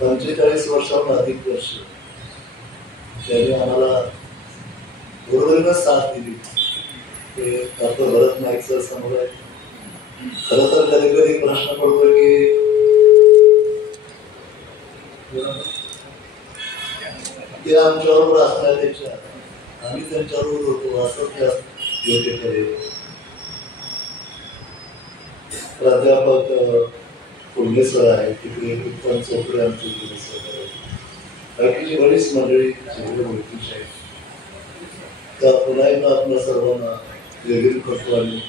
45 वर्षाहून अधिक वर्ष त्यांनी आम्हाला बरोबरीनंच साथ दिली. ते डॉक्टर भरत नाईक सर समोर आहे. खरं तर कधी कधी प्रश्न पडतो की ते आमच्याबरोबर असण्यापेक्षा आम्ही त्यांच्याबरोबर होतो असंच जास्त योग्य करेल. प्राध्यापक पुणे सर आहेत तिकडे, उत्तम चोपडे आमचे सर, बाकीची बरीच मंडळी सगळे ओळखीची आहेत. त्या पुन्हा एकदा आपल्या सर्वांना वेगळी करतो आणि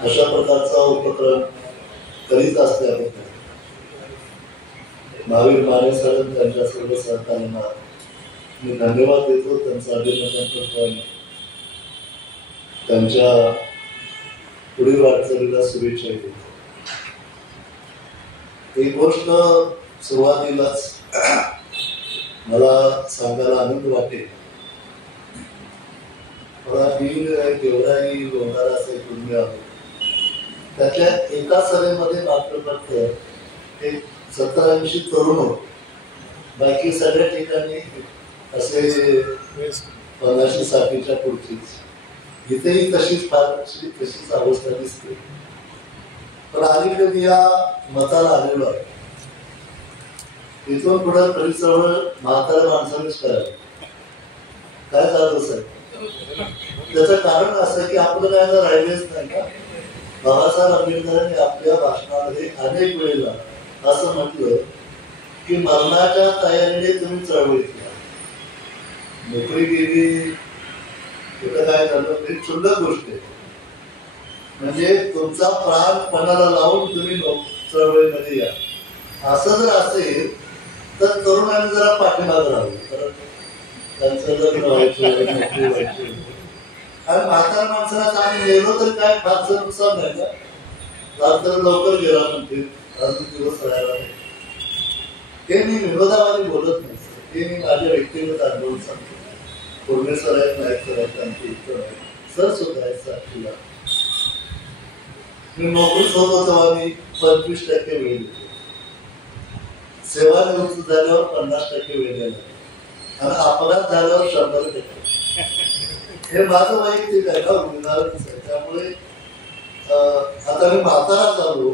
अशा प्रकारचा उपक्रम करीत असल्याबद्दल महावीर माने सर त्यांच्या सर्व सहकार्यांना मी धन्यवाद देतो, त्यांचं अभिनंदन करतो आणि त्यांच्या पुढील वाटचालीला शुभेच्छा देतो. एक गोष्ट सुरुवातीलाच मला सांगायला आनंद वाटेल. मला बीड गेवराई लोणारा असे कुटुंब आहोत. त्यातल्या एका सभेमध्ये मात्र फक्त एक 17-80 तरुण होते. बाकी सगळ्या ठिकाणी असे 50-60च्या पुढचीच. इथेही तशीच अवस्था दिसते. पण अलीकडे मी या मताला आलेलो आहे. इथून पुढे खरी चळवळ म्हाताऱ्या माणसानेच करावी. काय झालं साहेब? त्याचं कारण असं की आपलं काय राहिलेच नाही का. बाबासाहेब आंबेडकरांनी आपल्या भाषणामध्ये अनेक वेळेला असं म्हटलं की मरणाच्या तयारीने तुम्ही चळवळीत घ्या. नोकरी गेली कुठं काय झालं तरी क्षुल्लक गोष्ट आहे. म्हणजे तुमचा प्राण पणाला लावून तुम्ही चळवळीमध्ये या. असं जर असेल तर तरुणांनी जरा पाठीमागं राहावं. कारण त्यांचं लग्न व्हायचं, नोकरी व्हायची. आणि म्हातारा माणसाला आम्ही नेलो तर काय फारसं नुकसान नाही का. रात्र लवकर गेला म्हणते, अजून दिवस राहायला नाही. हे मी विरोधावादी बोलत नाही. हे मी माझ्या व्यक्तिगत अनुभव सांगतो. पूर्णे सर आहेत, नाईक सर आहेत, आमचे इतर आहेत, सर सुद्धा आहेत साक्षीला. मी नोकरीत होतो तेव्हा मी 25% वेळ देतो. सेवानिवृत्त झाल्यावर 50% वेळ द्यायला आणि अपघात झाल्यावर 100%. हे माझं वैयक्तिक आहे का उदाहरणच आहे. त्यामुळे आता मी म्हातारा झालो,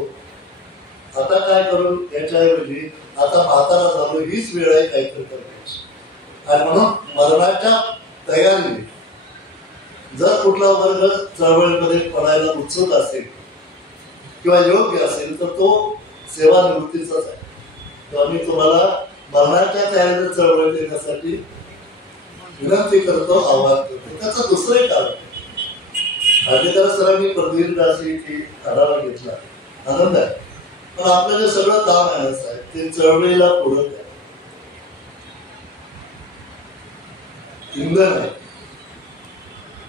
आता काय करू याच्याऐवजी आता म्हातारा झालो हीच वेळ आहे काहीतरी करण्याची. आणि म्हणून मरणाच्या तयारीने जर कुठला वर्ग चळवळीमध्ये पडायला उत्सुक असेल किंवा योग्य असेल तर तो सेवानिवृत्तीचाच आहे. तर मी तुम्हाला मरणाच्या तयारीने चळवळी देण्यासाठी विनंती करतो, आवाहन करतो. त्याचं दुसरे कारण आंबेडकर सरांनी प्रदीर्घ अशी की आढावा घेतला, आनंद आहे. पण आपलं जे सगळं काम आहे ना साहेब ते चळवळीला पुढं द्या. इंधन आहे,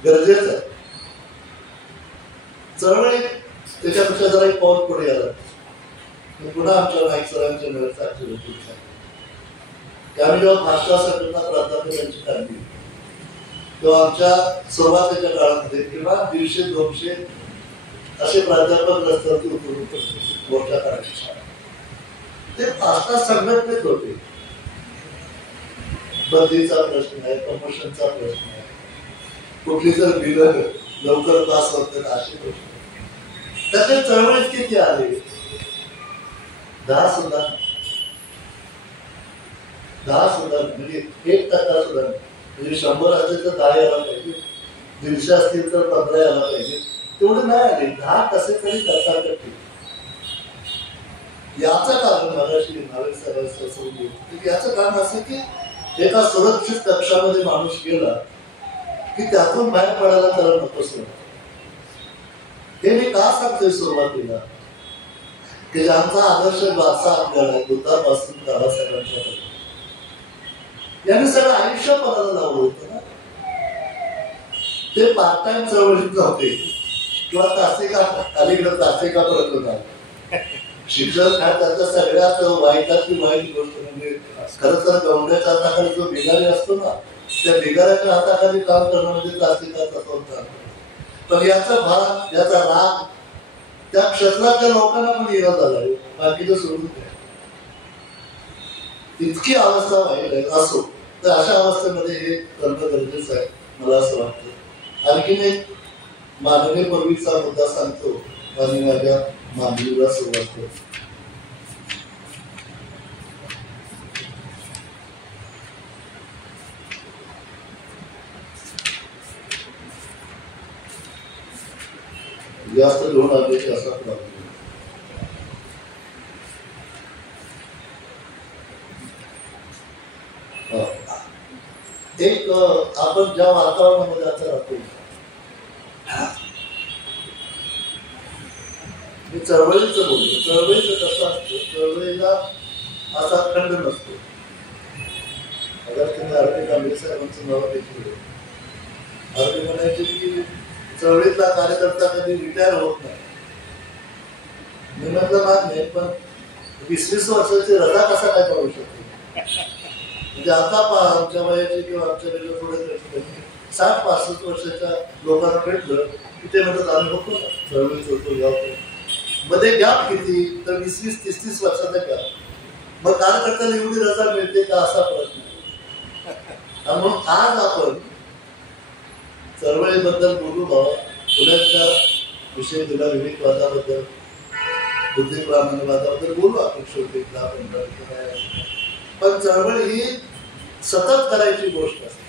गरजेचं आहे. चळवळी त्याच्यापेक्षा जरा एक पाऊल पुढे आला. पुन्हा आमच्या नाईक सरांच्या मिळतात आम्ही जेव्हा भाषा संघटना प्राध्यापकांची काढली तेव्हा आमच्या सुरुवातीच्या काळामध्ये किंवा 150-200 असे प्राध्यापक रस्त्यावरती उतरून मोठ्या काळाची शाळा. ते भाषा संघटनेत होते. बदलीचा प्रश्न आहे, प्रमोशनचा प्रश्न आहे, कुठली जर बिलं लवकर पास होत नाही असे प्रश्न. त्याच्या चळवळीत किती आले? 10 सुद्धा म्हणजे 1% सुद्धा. म्हणजे 100 असतील तर 10 यायला पाहिजे, 150 असतील तर 15 यायला पाहिजे. तेवढे नाही आले. 10 कसे तरी करतात. याचं कारण मगाशी नावेल सरांचं याचं कारण असं की एका सुरक्षित कक्षामध्ये माणूस गेला की त्यातून बाहेर पडायला त्याला नकोच. हे मी का सांगतोय सुरुवातीला की ज्यांचा आदर्श वारसा आपल्याला आहे बुद्धापासून बाबासाहेबांच्या यांनी सगळं आयुष्य पणाला लावलं होतं ना. ते पार्ट टाइम चळवळीत नव्हते किंवा तासिका अलीकडे तासिका परत होता. शिक्षण खात्याच्या सगळ्यात वाईटातली वाईट गोष्ट म्हणजे खरं तर गवंड्याच्या हाताखाली जो भिगारी असतो ना त्या भिगाऱ्याच्या हाताखाली काम करणं म्हणजे तासिकाचा होता. पण याचा भाग याचा राग त्या क्षेत्रातल्या लोकांना पण येणं झालाय. बाकीचं सोडून द्या. इतकी अवस्था वाईट आहे असो, तर अशा अवस्थेमध्ये हे करणं गरजेचं आहे मला असं वाटतं. आणखीन एक माननीय पूर्वीचा मुद्दा सांगतो आणि माझ्या मांडणीला सुरुवात करतो. जास्त घेऊन आले की असा प्रॉब्लेम. एक आपण ज्या वातावरणामध्ये आता राहतो, मी चळवळीचं बोलतो. चळवळीचं कसं असतं, चळवळीला असा खंड नसतो. अगर तुम्ही अरविंद आंबेडकर साहेबांचं नाव देखील अरविंद म्हणायचे की चळवळीतला कार्यकर्ता कधी रिटायर होत नाही. मी म्हटलं मान्य, पण 20-20 वर्षाची रजा कसा काय पाडू शकतो? म्हणजे आता पहा, आमच्या वयाची किंवा आमच्या वेळेला थोडे 60-65 वर्षाच्या लोकांना भेटलं की ते म्हणतात आम्ही होतो ना चळवळीत होतो, यावतो. मध्ये गॅप किती, तर 20-30 वर्षाचा गॅप. मग कार्यकर्त्याला एवढी रजा मिळते का असा प्रश्न. आणि मग आज आपण चळवळीबद्दल बोलू भावा. पुण्याच्या विषय दिला, विवेकवादाबद्दल, बुद्धिप्रामाण्यवादाबद्दल बोलू आपण. शेवटी पण चळवळ ही सतत करायची गोष्ट असते.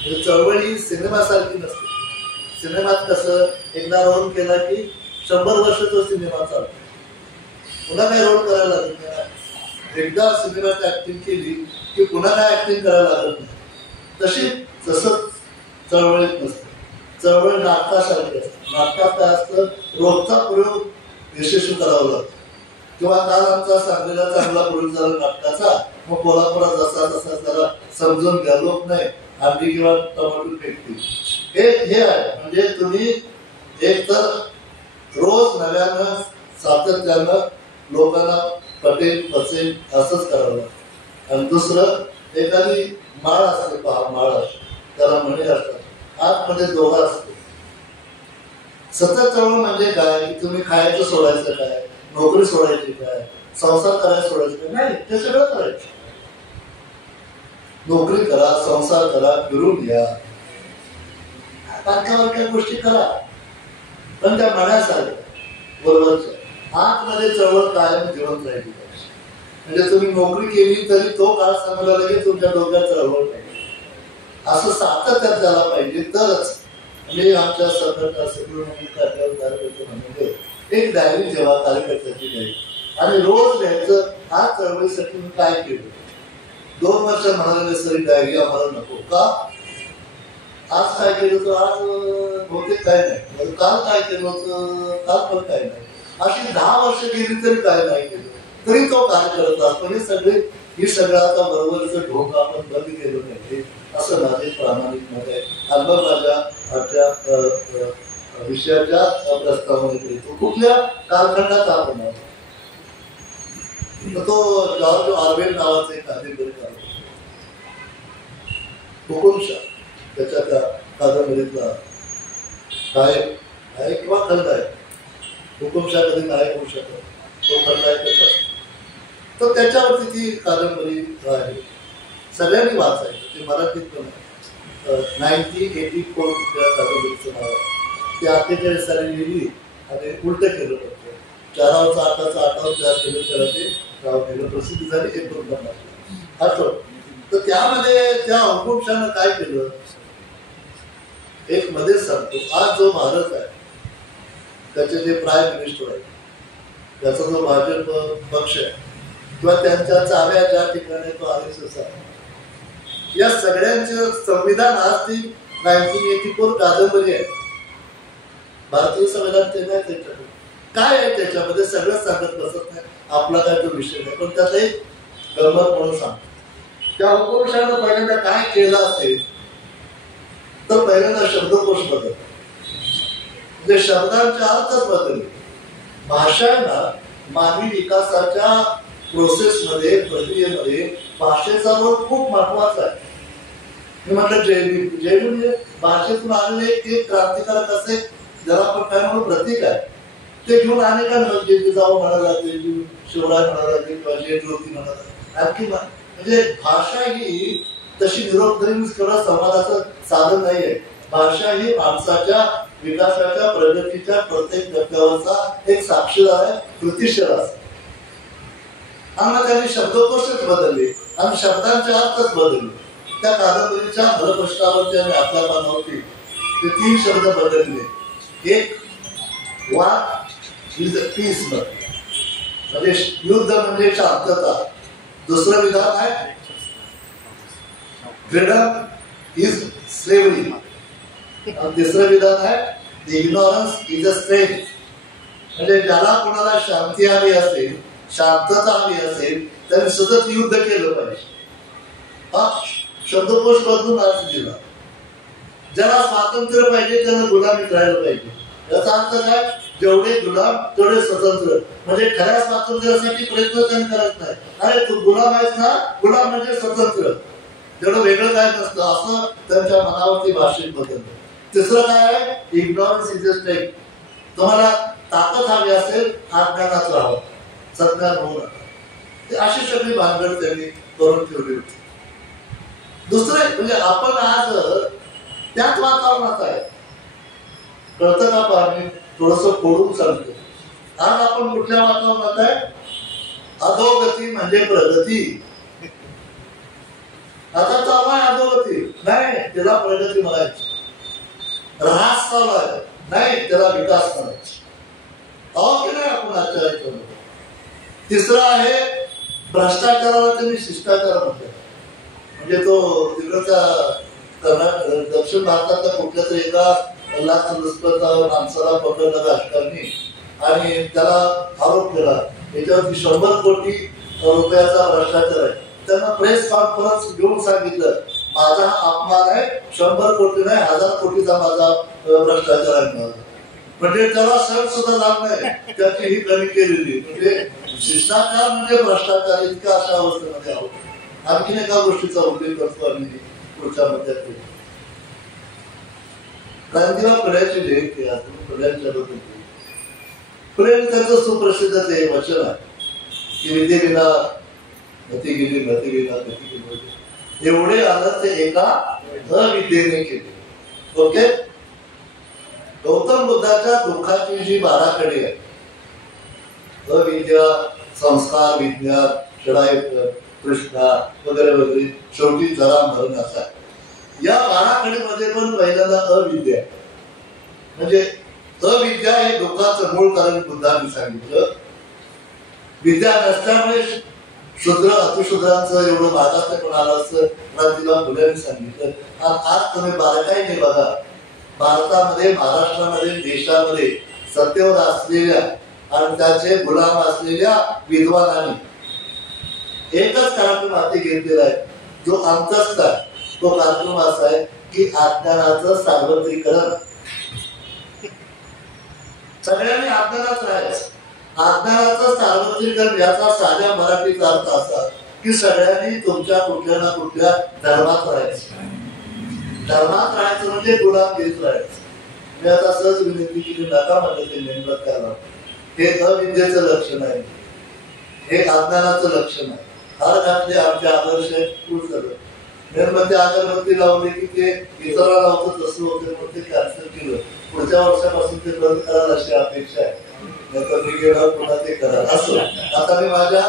म्हणजे चळवळ ही सिनेमासारखी नसते. सिनेमात कसं एकदा रोल केला की 100 वर्ष तो सिनेमा चालतो, पुन्हा काय रोल करायला लागत नाही. एकदा सिनेमात ऍक्टिंग केली की पुन्हा काय ऍक्टिंग करायला लागत नाही. तशी तसंच चळवळीत नसते. चळवळ नाटकासारखी असते. नाटकात काय असतं, रोजचा प्रयोग यशस्वी करावा लागतो. किंवा काल आमचा सांगलीला चांगला प्रयोग झाला नाटकाचा, मग कोल्हापुरात जसा तसा जरा समजून घ्या, लोक नाही अंडी किंवा टमाटो फेकतील. हे आहे. म्हणजे तुम्ही एक तर रोज नव्यानं सातत्यानं लोकांना पटेल पचेल असंच करावं लागतं. आणि दुसरं, एखादी माळ असते पहा, माळ असते, त्याला म्हणे असतात, आतमध्ये दोघा असतो. सतत चळवळ म्हणजे काय की तुम्ही खायचं सोडायचं काय, नोकरी सोडायची काय, संसार करायला सोडायचं काय, नाही, ते सगळं करायचं. नोकरी करा, संसार करा, फिरून घ्या, काही गोष्टी करा, पण त्या मनासारख्या बरोबरच्या. आतमध्ये चळवळ कायम जिवंत राहिली पाहिजे. म्हणजे तुम्ही नोकरी केली तरी तो काळ चांगला लगेच तुमच्या डोक्यात चळवळ पाहिजे, असं सातत्यात झाला पाहिजे. तरच मी आमच्या सरकारच्या कार्यकर्ते म्हणजे एक डायरी जेव्हा कार्यकर्त्याची डायरी, आणि रोज लिहायचं आज चळवळीसाठी मी काय केलं. 2 वर्ष म्हणाले सरी डायरी आम्हाला नको का, आज काय केलं तर आज बहुतेक काय नाही, काल काय केलं होतं काल पण काय नाही. अशी 10 वर्ष गेली तरी काय नाही केलं, तरी तो काय करत असतो. ही सगळं आता बरोबरच ढोक आपण बंद केलं पाहिजे असं माझे प्रामाणिक मत आहे. अल्बम माझ्या आजच्या विषयाच्या प्रस्तावामध्ये येतो. कुठल्या कालखंडात आपण तो जॉर्ज ऑर्वेल नावाचा एक कादंबरीकार हुकुमशाह, त्याच्या त्या कादंबरीतला नायक किंवा खलनायक, हुकुमशाह कधी नायक होऊ शकत, तो खलनायकच असतो. तर त्याच्यावरती ती कादंबरी आहे, सगळ्यांनी वाचायचं. ते मराठीत पण 1984 त्या कादंबरीचं नाव आहे. ती 48 साली लिहिली आणि उलट केलं होतं. 4 8 केलं, त्याला ते नाव केलं, प्रसिद्धी झाली 49. आठवत. तर त्यामध्ये त्या हुकुमशाहनं काय केलं, एक मध्ये सांगतो, आज जो भारत आहे त्याचे जे प्राईम मिनिस्टर आहे, त्याचा जो भाजप पक्ष आहे किंवा त्यांच्या चाव्या ज्या ठिकाणी तो RSS आहे, या सगळ्यांचे संविधान आज ती 1984 कादंबरी आहे. भारतीय संविधान ते नाही, त्याच्याकडे काय आहे त्याच्यामध्ये सगळं सांगत बसत नाही, आपला काय तो विषय नाही. पण त्यात एक गंमत म्हणून सांगतो, त्या हुकुमशाहानं पहिल्यांदा काय केलं असेल तर पहिल्यांदा शब्दकोश बदल, म्हणजे शब्दांचे अर्थच बदलले. भाषांना मानवी विकासाच्या प्रोसेसमध्ये, प्रक्रियेमध्ये भाषेचा रोल खूप महत्वाचा आहे. मी म्हटलं जैन म्हणजे भाषेतून आलेले एक क्रांतिकारक असे, ज्याला आपण काय म्हणून प्रतीक आहे, ते घेऊन अनेकांना जिजाऊ म्हणायला लागले, शिवराय म्हणायला लागले किंवा जैन ज्योती म्हणायला लागले. आणखी म्हणजे भाषा ही तशी निरोपधर्मी संवादाचं साधन नाहीये. भाषा ही माणसाच्या विकासाच्या प्रगतीच्या प्रत्येक टप्प्यावरचा एक साक्षीदार आहे, कृतिशील असतो. आणि त्यांनी शब्दकोशच बदलले आणि शब्दांचे अर्थच बदलले. त्या कादंबरीच्या भरपृष्ठावरती आणि आपल्या पानावरती ते 3 शब्द बदलले. एक वॉर इज पीस, म्हणजे युद्ध म्हणजे शांतता. दुसरं विधान आहे फ्रीडम इज स्लेव्हरी. आणि तिसरं विधान आहे इग्नोरन्स इज अ स्ट्रेंथ. म्हणजे ज्याला कोणाला शांती हवी असेल, शांतता हवी असेल, त्यांनी सतत युद्ध केलं पाहिजे. हा शब्दकोश बदलून अर्थ दिला. ज्याला स्वातंत्र्य पाहिजे त्यानं गुलामीत राहिलं पाहिजे. याचा अर्थ काय? जेवढे गुलाम तेवढे स्वतंत्र. म्हणजे खऱ्या स्वातंत्र्यासाठी प्रयत्न त्यांनी करत नाही. अरे तू गुलाम आहेस ना, गुलाम म्हणजे स्वतंत्र, तेवढं वेगळं काय नसतं असं त्यांच्या मनावरती भाषिक बदललं. तिसरं काय आहे? इग्नॉरन्स इज अ स्ट्रेंथ. तुम्हाला ताकद हवी असेल, अज्ञानात राहावं, सज्ञान होऊ नका. अशी सगळी भानगड त्यांनी करून ठेवली होती. दुसरे म्हणजे आपण आज त्याच वातावरणात आहे. कळतं का? पाहणे थोडस फोडून सांगतो. आज आपण कुठल्या वातावरणात आहे? अधोगती म्हणजे प्रगती. आता चालू आहे अधोगती, नाही त्याला प्रगती म्हणायची. ऱ्हास चालू आहे, नाही त्याला विकास म्हणायचा. अहो की नाही आपण आजच्या याच्यामध्ये. तिसरं आहे भ्रष्टाचाराला त्यांनी शिष्टाचार म्हणतात. म्हणजे तो तिकडचा दक्षिण भारतातल्या कुठल्या तरी एका लाचलुचपत माणसाला पकडलं राजकारणी आणि त्याला आरोप केला. याच्यावरती 100 कोटी रुपयाचा भ्रष्टाचार आहे. त्यांना प्रेस कॉन्फरन्स घेऊन सांगितलं माझा हा अपमान आहे, 100 कोटी नाही 1000 कोटीचा माझा भ्रष्टाचार आहे. म्हणजे त्याला सण सुद्धा झाला नाही, त्याची ही कमी केलेली. म्हणजे शिष्टाचार म्हणजे भ्रष्टाचार इतका अशा अवस्थेमध्ये आहोत. आणखीन एका गोष्टीचा उल्लेख करतो आम्ही पुढच्या मध्यात. क्रांतीला फुल्याची लेख फुल्यांच्या बद्दल फुले त्याचं सुप्रसिद्ध ते वचन आहे की विद्येविना गती गेली, गती विना गती गेली, एवढे आनंद ते एका अविद्येने केले. ओके. गौतम बुद्धाच्या दुःखाची जी 12 कडी आहे, अविद्या, संस्कार, विज्ञान, चढाई, कृष्णा वगैरे वगैरे, शेवटी जरा मरण असा. या 12 कडीमध्ये पण पहिल्यांदा अविद्या, म्हणजे अविद्या हे दुःखाचं मूळ कारण बुद्धांनी सांगितलं. विद्या नसल्यामुळे शूद्र अतिशूद्रांचं एवढं मागासलं पण आलं असं क्रांतीला फुल्यांनी सांगितलं. आज तुम्ही बारकाईने बघा, भारतामध्ये, महाराष्ट्रामध्ये, देशामध्ये सत्तेवर असलेल्या आणि त्याचे गुलाम असलेल्या विद्वानांनी एकच कार्यक्रम हाती घेतलेला आहे, जो अंतस्थ आहे. तो कार्यक्रम असा आहे की अज्ञानाचं सार्वत्रिकरण. सगळ्यांनी अज्ञानात राहायचं. अज्ञानाचं सार्वत्रिकरण याचा साध्या मराठीचा अर्थ असा की सगळ्यांनी तुमच्या कुठल्या ना कुठल्या धर्मात राहायचं. धर्मात राहायचं म्हणजे गुलाम घेत राहायचं. मी आता सहज विनंती केली नका म्हणलं ते नेमकं करा. हे अविद्येचं लक्षण आहे, हे अज्ञानाचं लक्षण आहे. हर घातले आमचे आदर्श पूर्ण झालं. मेणबत्ती अगरबत्ती लावली की ते इतरांना होतं तसं होतं म्हणून ते कॅन्सल केलं. पुढच्या वर्षापासून ते बंद करायला अशी अपेक्षा आहे. नंतर मी गेल्यावर पुन्हा ते करा असं. आता मी माझ्या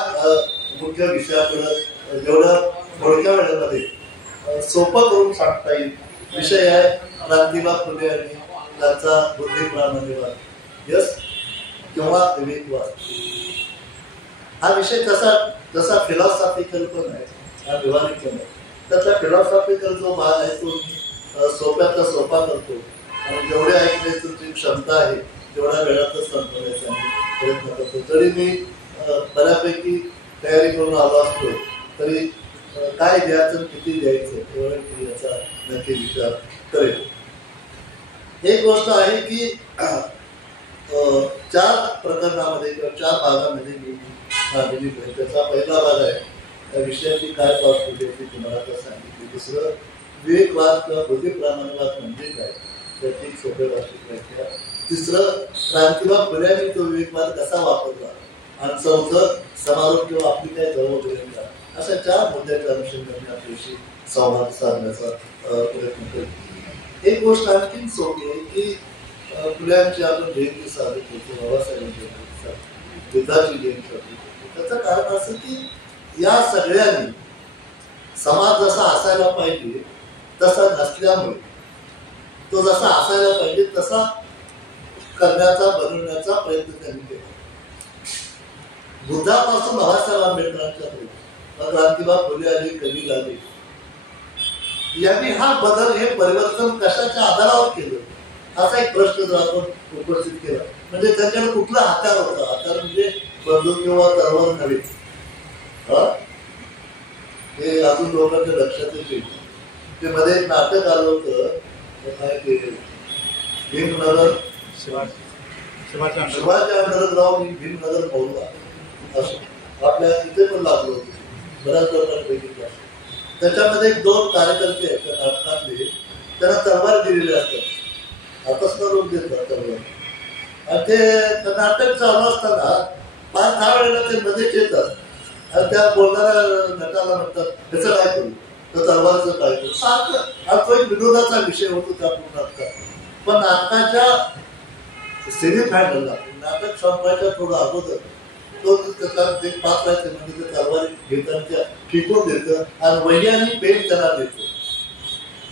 मुख्य विषयाकडे जेवढ्या थोडक्या वेळेमध्ये सोपं करून सांगता येईल विषय आहे क्रांतीबा फुले आणि त्यांचा बुद्धी प्रामाण्यवाद, यस किंवा विवेकवाद. हा विषय जसा फिलॉसॉफिकल पण आहे, हा व्यवहारिक पण आहे. त्याचा फिलॉसॉफिकल जो भाग आहे तो सोप्यातला सोपा करतो आणि जेवढे ऐकण्याची तुमची क्षमता आहे तेवढ्या वेळातच संपवण्याचा प्रयत्न करतो. तरी मी बऱ्यापैकी तयारी करून आलो असतो तरी काय द्यायचं किती द्यायचं एवढं याचा नक्की विचार करेल. एक गोष्ट आहे की 4 प्रकरणामध्ये किंवा 4 भागामध्ये मी मांडली आहे. त्याचा पहिला भाग आहे त्या विषयाची काय पावसाळी होती तुम्हाला आता सांगितली. दुसरं विवेकवाद किंवा बुद्धी प्रामाण्यवाद म्हणजे काय त्याची सोपे भाषेत व्याख्या. तिसरं क्रांतीबा फुल्यांनी तो विवेकवाद कसा वापरला. आणि चौथं समारोप किंवा आपली काय जबाबदारी अशा 4 मुद्द्याच्या अनुषंगाने आपल्याशी संवाद साधण्याचा प्रयत्न करू. एक गोष्ट आणखी सोपी आहे की फुल्यांची आपण जयंती साजरी करतो, बाबासाहेबांची जयंती साजरी, बुद्धाची जयंती साजरी करतो. त्याचं कारण असं की या सगळ्यांनी समाज जसा असायला पाहिजे तसा नसल्यामुळे, तो जसा असायला पाहिजे तसा करण्याचा, बनवण्याचा प्रयत्न त्यांनी केला. बुद्धापासून बाबासाहेब आंबेडकरांच्या क्रांतिबा फुले आली, कवी आली, यांनी हा बदल, हे परिवर्तन कशाच्या आधारावर केलं असा एक प्रश्न जर आपण उपस्थित केला. म्हणजे त्याच्याकडे कुठलं हत्यार होतं? हत्यार म्हणजे बंदूक किंवा तलवार नव्हे. हे अजून लोकांच्या लक्षात येते. ते मध्ये एक नाटक आलं होतं, भीमनगर, शिवाजी आंबेडकरराव भीमनगर बोलला, असं आपल्या इथे पण लागलं होतं, बऱ्याच लोकांनी बघितलं. त्याच्यामध्ये 2 कार्यकर्ते आहेत त्या नाटकातले, त्यांना तलवार दिलेले असतात, आताच लोक देतात तलवार. आणि ते नाटक चालू असताना 5-10 वेळेला ते मध्येच येतात आणि त्या बोलणाऱ्या नटाला म्हणतात, त्याचं काय करू, तर तलवारचं काय करू, सारखं. हा तो एक विनोदाचा विषय होतो त्या नाटकात. पण नाटकाच्या सेमीफायनलला, नाटक संपवायच्या थोडं अगोदर, तो त्याचा जे पात्र आहे म्हणजे ते तलवारी घेताना फेकून देतं आणि वही आणि पेन त्याला देतो.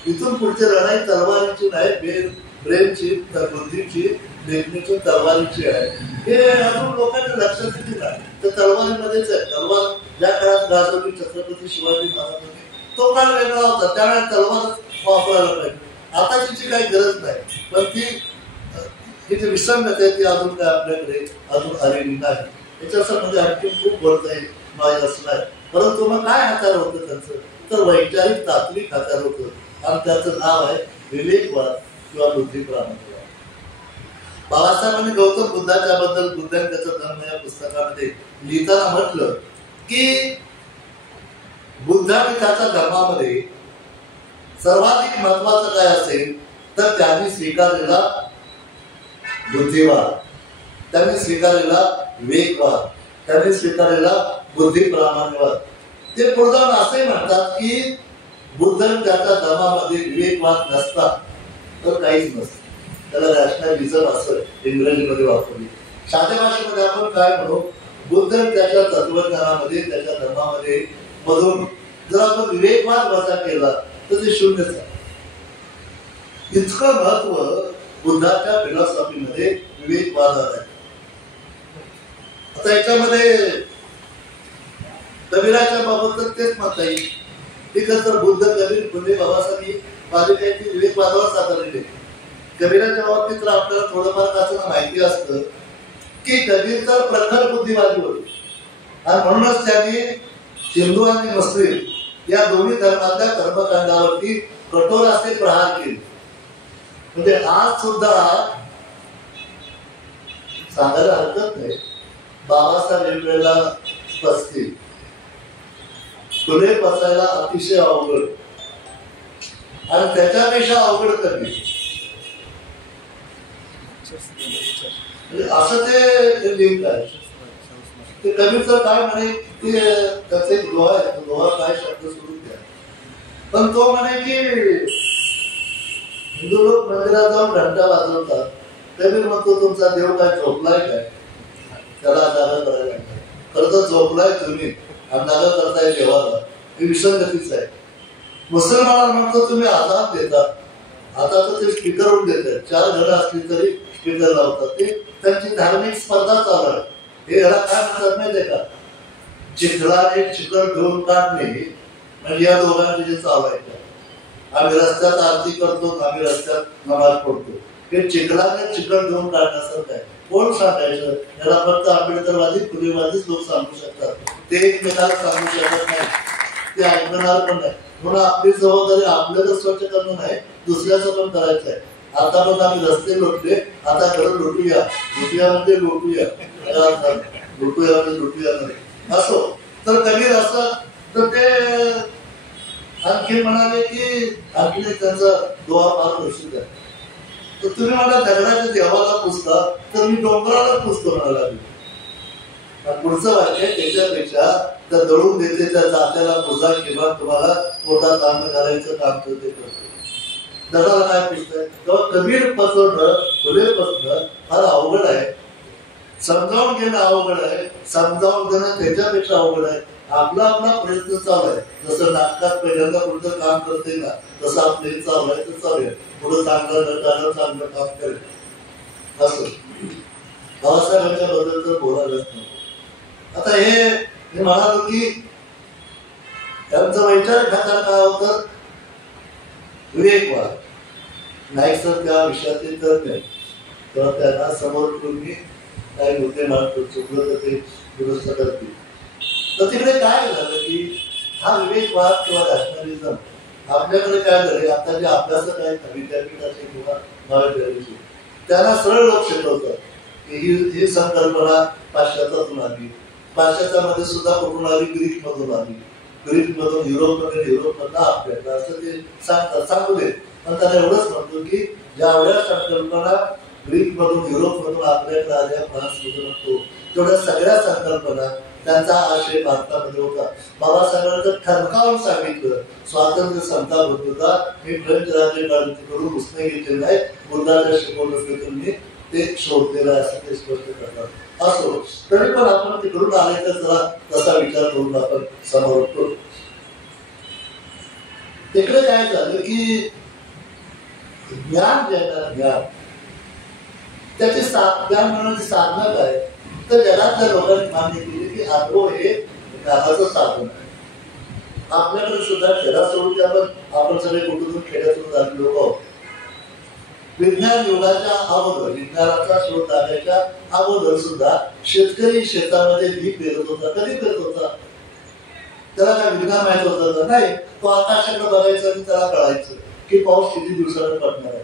इथून पुढची लढाई तलवारीची नाही, ब्रेनची, बुद्धीची, लेखणीची, तलवारीची आहे. हे अजून लोकांच्या लक्षात येते नाही. तर तलवारीमध्येच आहे. तलवार ज्या काळात गाजवली छत्रपती शिवाजी महाराजांनी, तो काळ वेगळा होता, त्यावेळेला तलवार वापरायला पाहिजे. आता तिची काही गरज नाही, पण ती जी विसंगत आहे ती अजून काय आपल्याकडे अजून आलेली नाही. याच्यामध्ये आणखी खूप बोलता येईल माझ्या असं नाही. परंतु मग काय हत्यार होतं त्यांचं, तर वैचारिक तात्विक हत्यार होतं आणि त्याचं नाव आहे विवेकवाद किंवा बुद्धिप्रामाण्यवाद. बाबासाहेबांनी गौतम बुद्धाच्या बद्दल बुद्धांनी त्याचा धर्म या पुस्तकामध्ये लिहिताना म्हटलं की बुद्धाने त्याच्या धर्मामध्ये सर्वाधिक महत्वाचं काय असेल तर त्यांनी स्वीकारलेला बुद्धिवाद, त्यांनी स्वीकारलेला विवेकवाद, त्यांनी स्वीकारलेला बुद्धिप्रामाण्यवाद. ते पुढे जाऊन असे म्हणतात की बुद्ध त्याच्या धर्मामध्ये विवेकवाद नसता तर काहीच नसतं. त्याला रॅशनलिझम असं इंग्रजीमध्ये वापरली. साध्या भाषेमध्ये आपण काय म्हणू, बुद्ध त्याच्या तत्वज्ञानामध्ये, त्याच्या धर्मामध्ये मधून जर आपण विवेकवाद वजा केला तर ते शून्यच आहे. इतकं महत्व बुद्धाच्या फिलॉसॉफीमध्ये विवेकवादात आहे. आता याच्यामध्ये कबीराच्या बाबत तेच म्हणता येईल. ठीक आहे, तर बुद्ध, कबीर, फुले, बाबासाहेब पालिकेची विवेकवादावर साकारलेली. कबीराच्या बाबतीत तर आपल्याला थोडंफार त्याचं माहिती असतं की कबीर तर प्रखर बुद्धिवादी होते आणि म्हणूनच त्यांनी हिंदू आणि मुस्लिम या दोन्ही धर्मातल्या कर्मकांडावरती कठोर असे प्रहार केले. म्हणजे आज सुद्धा सांगायला हरकत नाही, बाबासाहेब वेळेला बसतील, फुले पचायला अतिशय अवघड आणि त्याच्यापेक्षा अवघड कमी, असं ते लिंक आहे. ते कबीरचं काय म्हणे की त्याचा एक लोहा आहे, लोहा काय शब्द सोडून द्या, पण तो म्हणे की हिंदू लोक मंदिरात जाऊन घंटा वाजवतात. कबीर म्हणतो तुमचा देव काय झोपलाय काय, त्याला जागा करायला. खरं तर झोपलाय तुम्ही आणि जागा करताय देवाला, ही विसंगतीच आहे. मुसलमानांना म्हणतो तुम्ही आजाद देता, आता तर ते स्पीकरवरून देतात, 4 घरं असली तरी स्पीकर लावतात. ते त्यांची धार्मिक स्पर्धा चालू आहे. हे याला काय म्हणतात माहितीये का, चिखलाने चिखल घेऊन काढणे, म्हणजे या दोघांचे जे चालू आहे. आम्ही रस्त्यात आरती करतो, आम्ही रस्त्यात नमाज पडतो, हे चिखलाने चिखल घेऊन काढण्यासारखं आहे. कोण सांगायचं याला? फक्त आंबेडकरवादी, फुलेवादीच लोक सांगू शकतात. ते एकमेकाला सांगू शकत नाही, ते ऐकणार पण नाही. म्हणून आपली जबाबदारी आपल्याला स्वच्छ करणं नाही, दुसऱ्याचं पण करायचं आहे. आता पण आम्ही रस्ते लोटले, आता खरं लुटूया, लुटूया म्हणजे लुटूया, लुटूया म्हणजे लुटूया नाही असो. तर कबीर असं तर ते आणखी म्हणाले की आणखी त्यांचा दोहा फार प्रसिद्ध आहे. तर तुम्ही मला दगडाच्या देवाला पुजता तर मी डोंगराला पुजतो म्हणाला. पुढचं वाक्य त्याच्यापेक्षा त्या दळून देते त्या जात्याला मुजा किंवा तुम्हाला पोटात अन्न घालायचं काम करते करते. दडाला काय पुसतंय तेव्हा कबीर पचवणं खुले पचणं फार अवघड आहे. समजावून घेणं अवघड आहे, समजावून घेणं त्याच्यापेक्षा अवघड आहे. आपला आपला प्रयत्न चालू आहे. जसं नाटकात पहिल्यांदा कोणतं काम करते ना तसं आपलं चालू आहे तर चालू आहे. पुढे चांगलं काम करेल असं बाबासाहेबांच्या बद्दल तर बोलायलाच नाही. आता हे मी म्हणालो की त्यांचं वैचारिक खातर काय होतं विवेकवाद. नाईक सर त्या विषयातले तज्ञ तेव्हा त्यांना समोर ठेवून मी काही मुद्दे मांडतो, चुकलं तर ते दुरुस्त करतील. तर तिकडे काय झालं की हा विवेकवाद किंवा रॅशनलिझम आपल्याकडे काय झाले आता जे अभ्यासक आहेत विद्यापीठाचे किंवा महाविद्यालयाचे त्यांना सरळ लोक शिकवतात की ही संकल्पना पाश्चात्यातून आली. पाश्चात्यामध्ये सुद्धा कुठून आली ग्रीक मधून आली. ग्रीक मधून युरोपमधून आपल्याला असं ते सांगतात. सांगू दे पण त्यांना एवढंच म्हणतो की ज्यावेळेस संकल्पना ग्रीक मधून युरोप मधून आपल्याकडे आल्या फ्रान्स मधून असतो तेवढ्या सगळ्या संकल्पना त्यांचा आशय भारतामध्ये होता. बाबासाहेबांचं ठणकावून सांगितलं स्वातंत्र्य समता बद्दलता मी फ्रेंच राज्यकाळाकडून उसने घेतले नाही बुद्धाच्या शिकवणुकीतून मी ते शोधलेलं आहे असं ते स्पष्ट करतात. असो तरी पण आपण तिकडून आले तर जरा तसा विचार करून आपण समोर करू. तिकडे काय झालं की ज्ञान जे आहे ना ज्ञान त्याची ज्ञान मिळवण्याची साधना काय तर जगातल्या लोकांनी मान्य केली की अनुभव हे ज्ञानाचं साधन आहे. आपल्याकडे सुद्धा खेळा सोडून आपण सगळे कुठून खेड्यातून झाले लोक आहोत. विज्ञान युगाच्या अगोदर विज्ञानाचा शोध लागण्याच्या अगोदर सुद्धा शेतकरी शेतामध्ये बी पेरत होता. कधी पेरत होता त्याला काय विज्ञान माहित होतं नाही. तो आकाशाकडे बघायचा आणि त्याला कळायचं की पाऊस किती दिवसाने पडणार आहे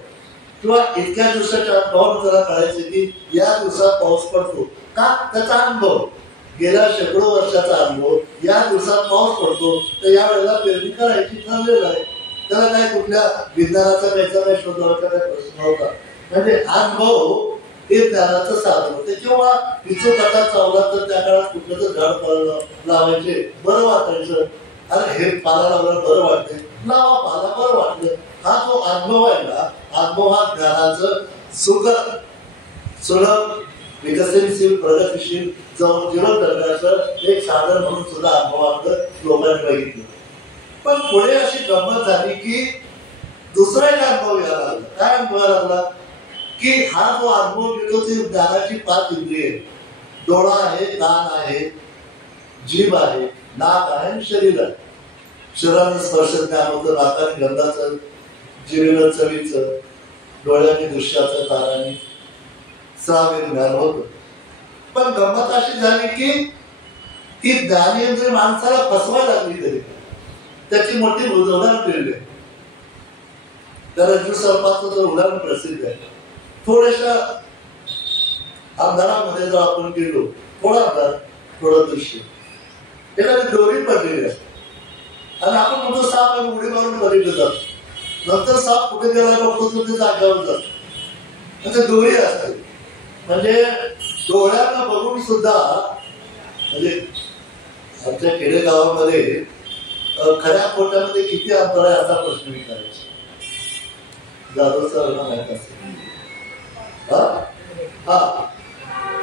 किंवा इतक्या दिवसाच्या पाऊस त्याला कळायचं की या दिवसात पाऊस पडतो का त्याचा अनुभव गेल्या शेकडो वर्षाचा अनुभव या दिवसात पाऊस पडतो तर या वेळेला पेरणी करायची ठरलेलं आहे. त्याला काय कुठल्या विज्ञानाचा काही शोध लावायचा काही प्रश्न नव्हता. म्हणजे अनुभव हे ज्ञानाचं साधन होते. किंवा विचूकता चावला तर त्या काळात कुठलं तर झाड पाला लावायचे बरं वाटायचं. अरे हे पाला लावलं बरं वाटते लावा पाला बरं वाटलं. हा जो अनुभव आहे ना अनुभव हा ज्ञानाचं सुलभ विकसनशील प्रगतीशील जीवन जगण्याचं एक साधन म्हणून सुद्धा अनुभवाकडं लोकांनी बघितलं. पण पुढे अशी गंमत झाली की दुसरा एक अनुभव यायला लागला. काय अनुभव लागला की हा जो अनुभव घेतो ती ज्ञानाची 5 इंद्रिये डोळा आहे कान आहे जीभ आहे नाक आहे आणि शरीर आहे. शरीराने स्पर्श ज्ञान होतं नाकाने गंधाचं जिभेनं चवीचं डोळ्याने दृश्याचं कानाने श्राव्य ज्ञान होतं. पण गंमत अशी झाली की ती ज्ञानेंद्रिय माणसाला फसवायला लागली तरी त्याची मोठी उदाहरण दिली आहे. त्या रज्जू सर्पाचं तर उदाहरण प्रसिद्ध आहे. थोड्याशा अंधारामध्ये जर आपण गेलो थोडा अंधार थोडं दृश्य एखादी दोरी पडलेली असते आणि आपण म्हणतो साप आणि उडी मारून बघितलं जातो. नंतर साप कुठे गेला बघतो तर ते जाग्यावर जातो. ते दोरी असते म्हणजे डोळ्याला बघून सुद्धा म्हणजे आमच्या खेडेगावामध्ये खऱ्या खोट्यामध्ये किती अंतर आहे असा प्रश्न विचारायचा. जाधव सरांना माहित असेल.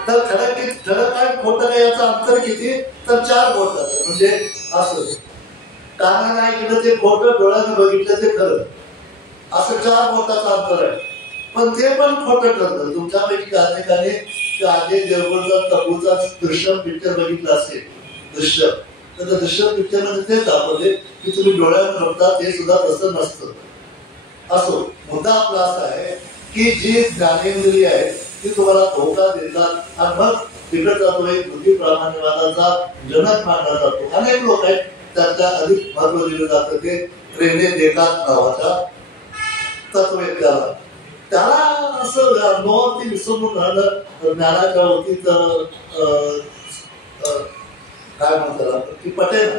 तर खरं काय खोटं काय याचं अंतर किती तर 4 बोट जातं. म्हणजे असं कानाने ऐकलं ते खोटं डोळ्याने बघितलं ते खरं असं 4 बोटाचं अंतर आहे. पण ते पण खोटं ठरतं. तुमच्यापैकी अनेकाने त्या अजय देवगणचा तब्बूचा दृश्यम पिक्चर बघितला असेल. दृश्यम तर त्या दृश्यम पिक्चर मध्ये तेच दाखवले की तुम्ही डोळ्याने बघता ते सुद्धा तसं नसतं. असो मुद्दा आपला असा आहे की जी ज्ञानेंद्रिय आहे ती तुम्हाला धोका देतात आणि मग तिकडे जातो एक बुद्धी प्रामाण्यवादाचा जनक मानला जातो. अनेक लोक आहेत त्याच्या अधिक महत्व दिलं जातं. ते रेने देकात नावाचा तत्ववेत्याला त्याला असं अनुभवावरती विसरून राहिलं ज्ञानाच्या वतीत काय म्हणतात की पटेना.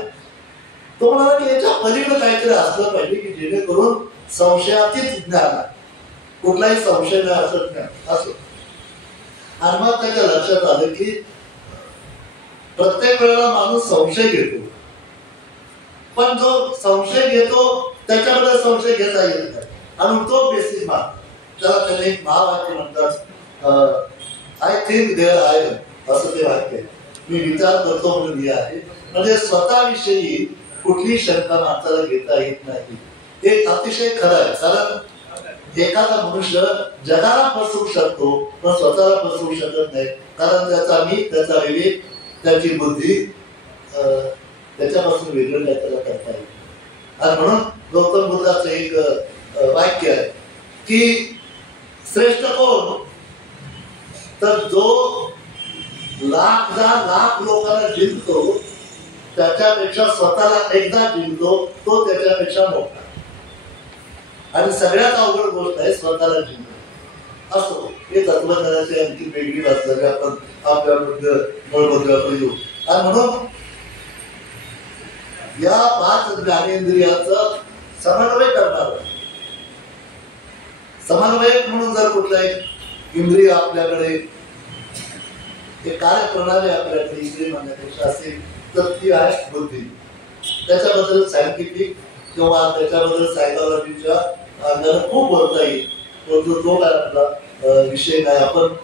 तो म्हणाला की याच्या पलीकडे काहीतरी असलं पाहिजे की जेणेकरून संशयातीत ज्ञान कुठलाही संशय नाही असं ज्ञान असं. आणि मग त्याच्या लक्षात आलं की प्रत्येक वेळेला माणूस संशय घेतो, पण जो संशय घेतो त्याच्यामध्ये संशय घेता येत नाही आणि तो बेसिक मान त्याला त्याने एक महावाक्य म्हणतात, आय थिंक देअर आय असं ते वाक्य आहे, मी विचार करतो म्हणून हे आहे. म्हणजे स्वतःविषयी कुठली शंका माणसाला घेता येत नाही. हे अतिशय खरं आहे, कारण एखादा मनुष्य जगाला फसवू शकतो पण स्वतःला फसवू शकत नाही, कारण त्याचा मी, त्याचा विवेक, त्याची बुद्धी त्याच्यापासून वेगळं काय त्याला करता येईल. आणि म्हणून गौतम बुद्धाचं एक वाक्य आहे की श्रेष्ठ कोण, तर जो लाख लोकांना जिंकतो त्याच्यापेक्षा स्वतःला एकदा जिंकतो तो त्याच्यापेक्षा मोठा. आणि सगळ्यात अवघड गोष्ट आहे स्वतःला जिंकणं. असो हे तत्वज्ञानाची आणखी वेगळी वाचली आपण आपल्याबद्दल येऊ. आणि म्हणून या 5 ज्ञानेंद्रियाचं समन्वय करणार, समन्वयक म्हणून जर कुठलं एक इंद्रिय आपल्याकडे, एक कार्यप्रणाली आपल्याकडे इंद्रिय म्हणण्यापेक्षा असेल तर ती आहे बुद्धी. त्याच्याबद्दल सायंटिफिक किंवा त्याच्याबद्दल सायकॉलॉजीच्या अंगाने खूप बोलता येईल, परंतु तो काय आपला विषय नाही. आपण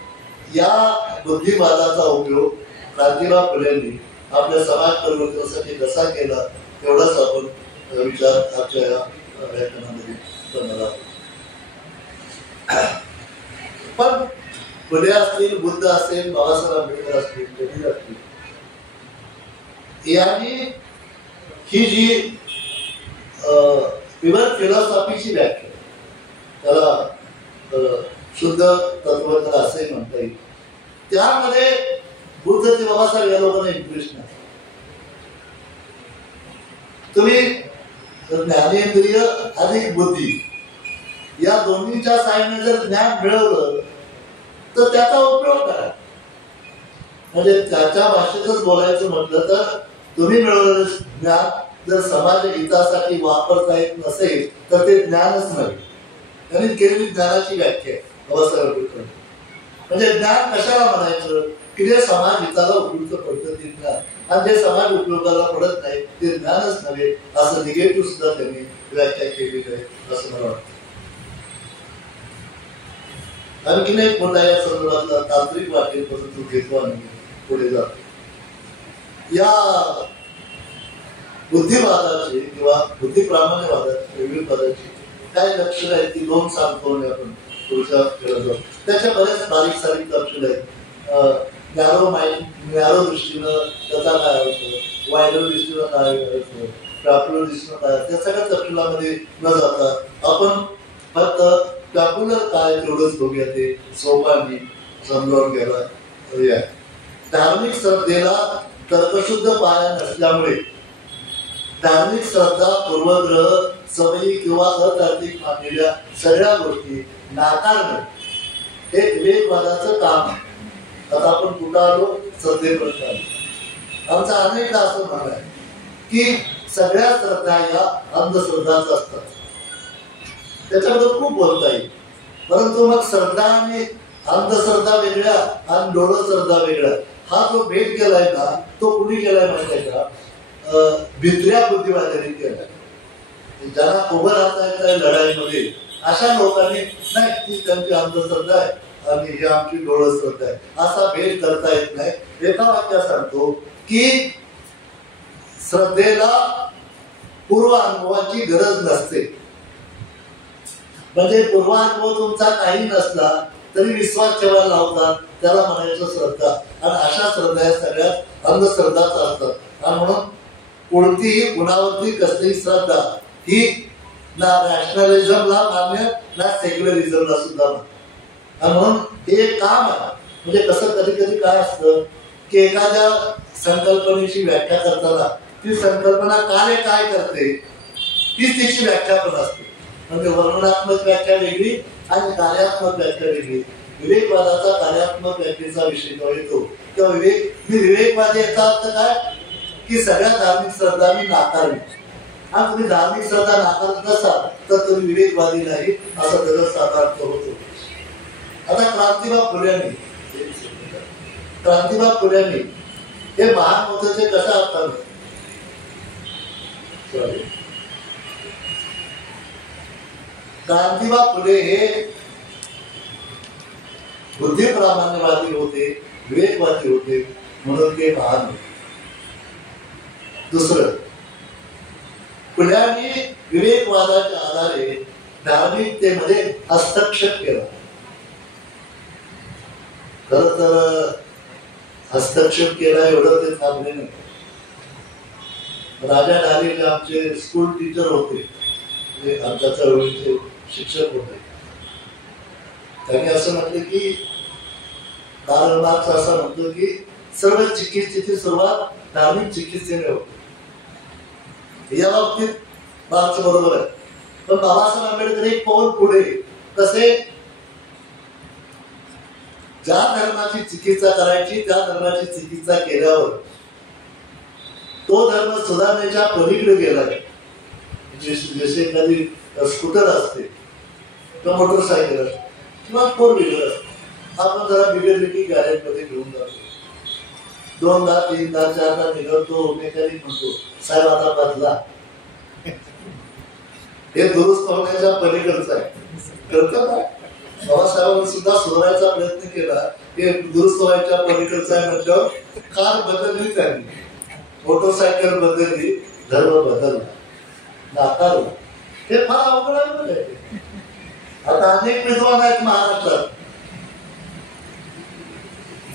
या बुद्धिवादाचा उपयोग क्रांतिबा फुलेंनी आपल्या समाज परिवर्तनासाठी कसा केला एवढाच आपण विचार आजच्या या व्याख्यानामध्ये करणार आहोत. पण फुले असतील, बुद्ध असेल, बाबासाहेब आंबेडकर असतील, कबीर असतील, यांनी ही जी प्युअर फिलॉसॉफीची व्याख्या, त्याला शुद्ध तत्वज्ञान असे म्हणता येईल, त्यामध्ये बुद्ध ते बाबासाहेब या लोकांना इंटरेस्ट नाही. तुम्ही ज्ञानेंद्रिय अधिक बुद्धी या दोन्हीच्या साहाय्याने जर ज्ञान मिळवलं तर त्याचा उपयोग करा. म्हणजे त्याच्या भाषेतच बोलायचं म्हटलं तर तुम्ही मिळवलेलं ज्ञान जर समाज हितासाठी वापरता येत नसेल तर ते ज्ञानच नाही. त्यांनी केलेली ज्ञानाची व्याख्या बाबासाहेब आंबेडकर, म्हणजे ज्ञान कशाला म्हणायचं की जे समाज हिताला उपयुक्त पडतं ते ज्ञान, आणि जे समाज उपयोगाला पडत नाही ते ज्ञानच नव्हे, असं निगेटिव्ह सुद्धा त्यांनी व्याख्या केलेली आहे असं मला वाटतं. आणखीन एक मुद्दा या संदर्भातला तांत्रिक वाक्य परंतु घेतो आणि पुढे जातो. या बुद्धिवादाची किंवा बुद्धिप्रामाण्यवादाची वेगळी पदाची काय लक्षणं आहेत ती 2 सांगतो आणि आपण पुढच्या खेळत जाऊ. त्याच्या बऱ्याच बारीक सारीक तपशील आहेत. न्यारो दृष्टीनं त्याचा काय अर्थ, वायडर दृष्टीनं काय अर्थ, पॉप्युलर दृष्टीनं काय, त्या सगळ्या तपशिलामध्ये न जाता आपण फक्त पॉप्युलर काय तेवढंच बघूया, ते सोपानी समजावून घ्यायला. धार्मिक श्रद्धेला तर्कशुद्ध पाया नसल्यामुळे धार्मिक श्रद्धा, पूर्वग्रह, सवयी किंवा अतार्किक मानलेल्या सगळ्या गोष्टी नाकारणे हे विवेकवादाचं काम आहे. आता आपण कुठं आलो, श्रद्धेपर्यंत आलो. आमचा अनेकदा असं म्हणणं आहे की सगळ्या श्रद्धा या अंधश्रद्धाच असतात. त्याच्याबद्दल खूप बोलता येईल, परंतु मग श्रद्धा आणि अंधश्रद्धा वेगळ्या आणि डोळं श्रद्धा वेगळ्या, हा जो भेद केलाय ना तो कुणी केलाय माहिती आहे का? भित्र्या बुद्धिवाद्यांनी केलाय. ज्यांना उभं राहता येत आहे लढाईमध्ये अशा लोकांनी नाही ती त्यांची अंधश्रद्धा आहे आणि ही आमची डोळं श्रद्धा आहे असा भेद करता येत नाही. एका वाक्यात सांगतो की श्रद्धेला पूर्व अनुभवाची गरज नसते. म्हणजे पूर्वानुभव तुमचा काही नसला तरी विश्वास ठेवायला लावतात, त्याला म्हणायचं श्रद्धा. आणि अशा श्रद्धा या सगळ्यात अंधश्रद्धाच असतात. आणि म्हणून कोणतीही कुणावरती कसलीही श्रद्धा ही ना रॅशनलिझमला मान्य ना सेक्युलरिझमला सुद्धा मान्य. आणि म्हणून हे काम आहे. म्हणजे कसं कधी कधी काय असतं की एखाद्या संकल्पनेची व्याख्या करताना ती संकल्पना कार्य काय करते तीच तिची व्याख्या पण असते. म्हणजे वर्णनात्मक व्याख्या वेगळी आणि कार्यात्मक व्याख्या वेगळी. विवेकवादाचा कार्यात्मक व्याख्येचा विषय जेव्हा येतो तेव्हा मी विवेकवादी याचा अर्थ काय की सगळ्या धार्मिक श्रद्धा मी नाकारवी. हा तुम्ही धार्मिक श्रद्धा नाकारत नसाल तर तुम्ही विवेकवादी नाही असा त्याचा साधा अर्थ होतो. आता क्रांतिबा फुल्यांनी हे महान होते ते कशा अर्थाने क्रांतिबा फुले हे बुद्धिप्रामाण्यवादी होते, विवेकवादी होते, म्हणून ते महान होते. दुसरं, फुल्यांनी विवेकवादाच्या आधारे धार्मिकतेमध्ये हस्तक्षेप केला. खर तर हस्तक्षेप केला एवढं ते थांबले नाही. राजा ढाले आमचे स्कूल टीचर होते, आमच्या चळवळीचे शिक्षक होते. त्यांनी असं म्हटलं की कार्ल मार्क्स असं म्हणतो की सर्व चिकित्सेची सुरुवात धार्मिक चिकित्सेने होते. या बाबतीत मार्क्स बरोबर आहे. पण बाबासाहेब आंबेडकर एक पाऊल पुढे कसे, ज्या धर्माची चिकित्सा करायची त्या धर्माची चिकित्सा केल्यावर तो धर्म सुधारण्याच्या पलीकडे गेला. जसे एखादी स्कूटर असते किंवा मोटरसायकल असते किंवा फोर व्हीलर असते, आपण जरा बिघडले की गॅरेज मध्ये घेऊन जातो. 2दा 3दा 4दा निघतो, मेकॅनिक म्हणतो साहेब आता बदला. हे दुरुस्त होण्याच्या पलीकडचं आहे. कळतं का? बाबासाहेबांनी सुद्धा सुधारायचा प्रयत्न केला. हे दुरुस्त व्हायच्या पलीकडचं आहे म्हटल्यावर कार बदलली, त्यांनी मोटरसायकल बदलली, धर्म बदलला, नाकारला. हे फार अवघड आहे. आता अनेक विद्वान आहेत महाराष्ट्रात,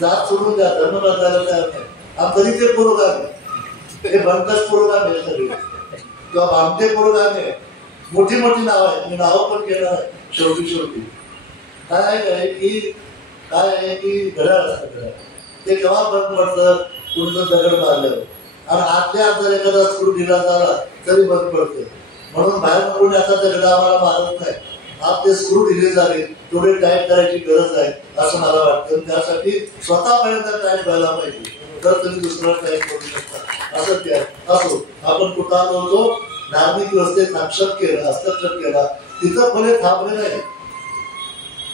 जात सोडून द्या, धर्म बदलायला तयार नाही. तरी ते पुरोगामी, हे बंकस पुरोगामी सगळे किंवा भामटे पुरोगामी, मोठी मोठी नावं आहेत. मी नावं पण घेणार आहे शेवटी. काय आहे की घड्याळ असतं. घड्याळ ते केव्हा बंद पडतं, पुढचं दगड मारल्यावर, आणि आतल्या जर एखादा स्क्रू ढिला झाला तरी बंद पडतं. म्हणून बाहेर पडून आता दगड आम्हाला मारत नाही. आपले स्क्रू ढिले झाले, थोडे टाईट करायची गरज आहे असं मला वाटतं. त्यासाठी स्वतः पहिल्यांदा टाईट व्हायला पाहिजे, तर तुम्ही दुसरा टाईट करू शकता. असं ते असो. आपण कुठं होतो, धार्मिक व्यवस्थेत हस्तक्षेप केला, तिथं फळे थांबले नाही.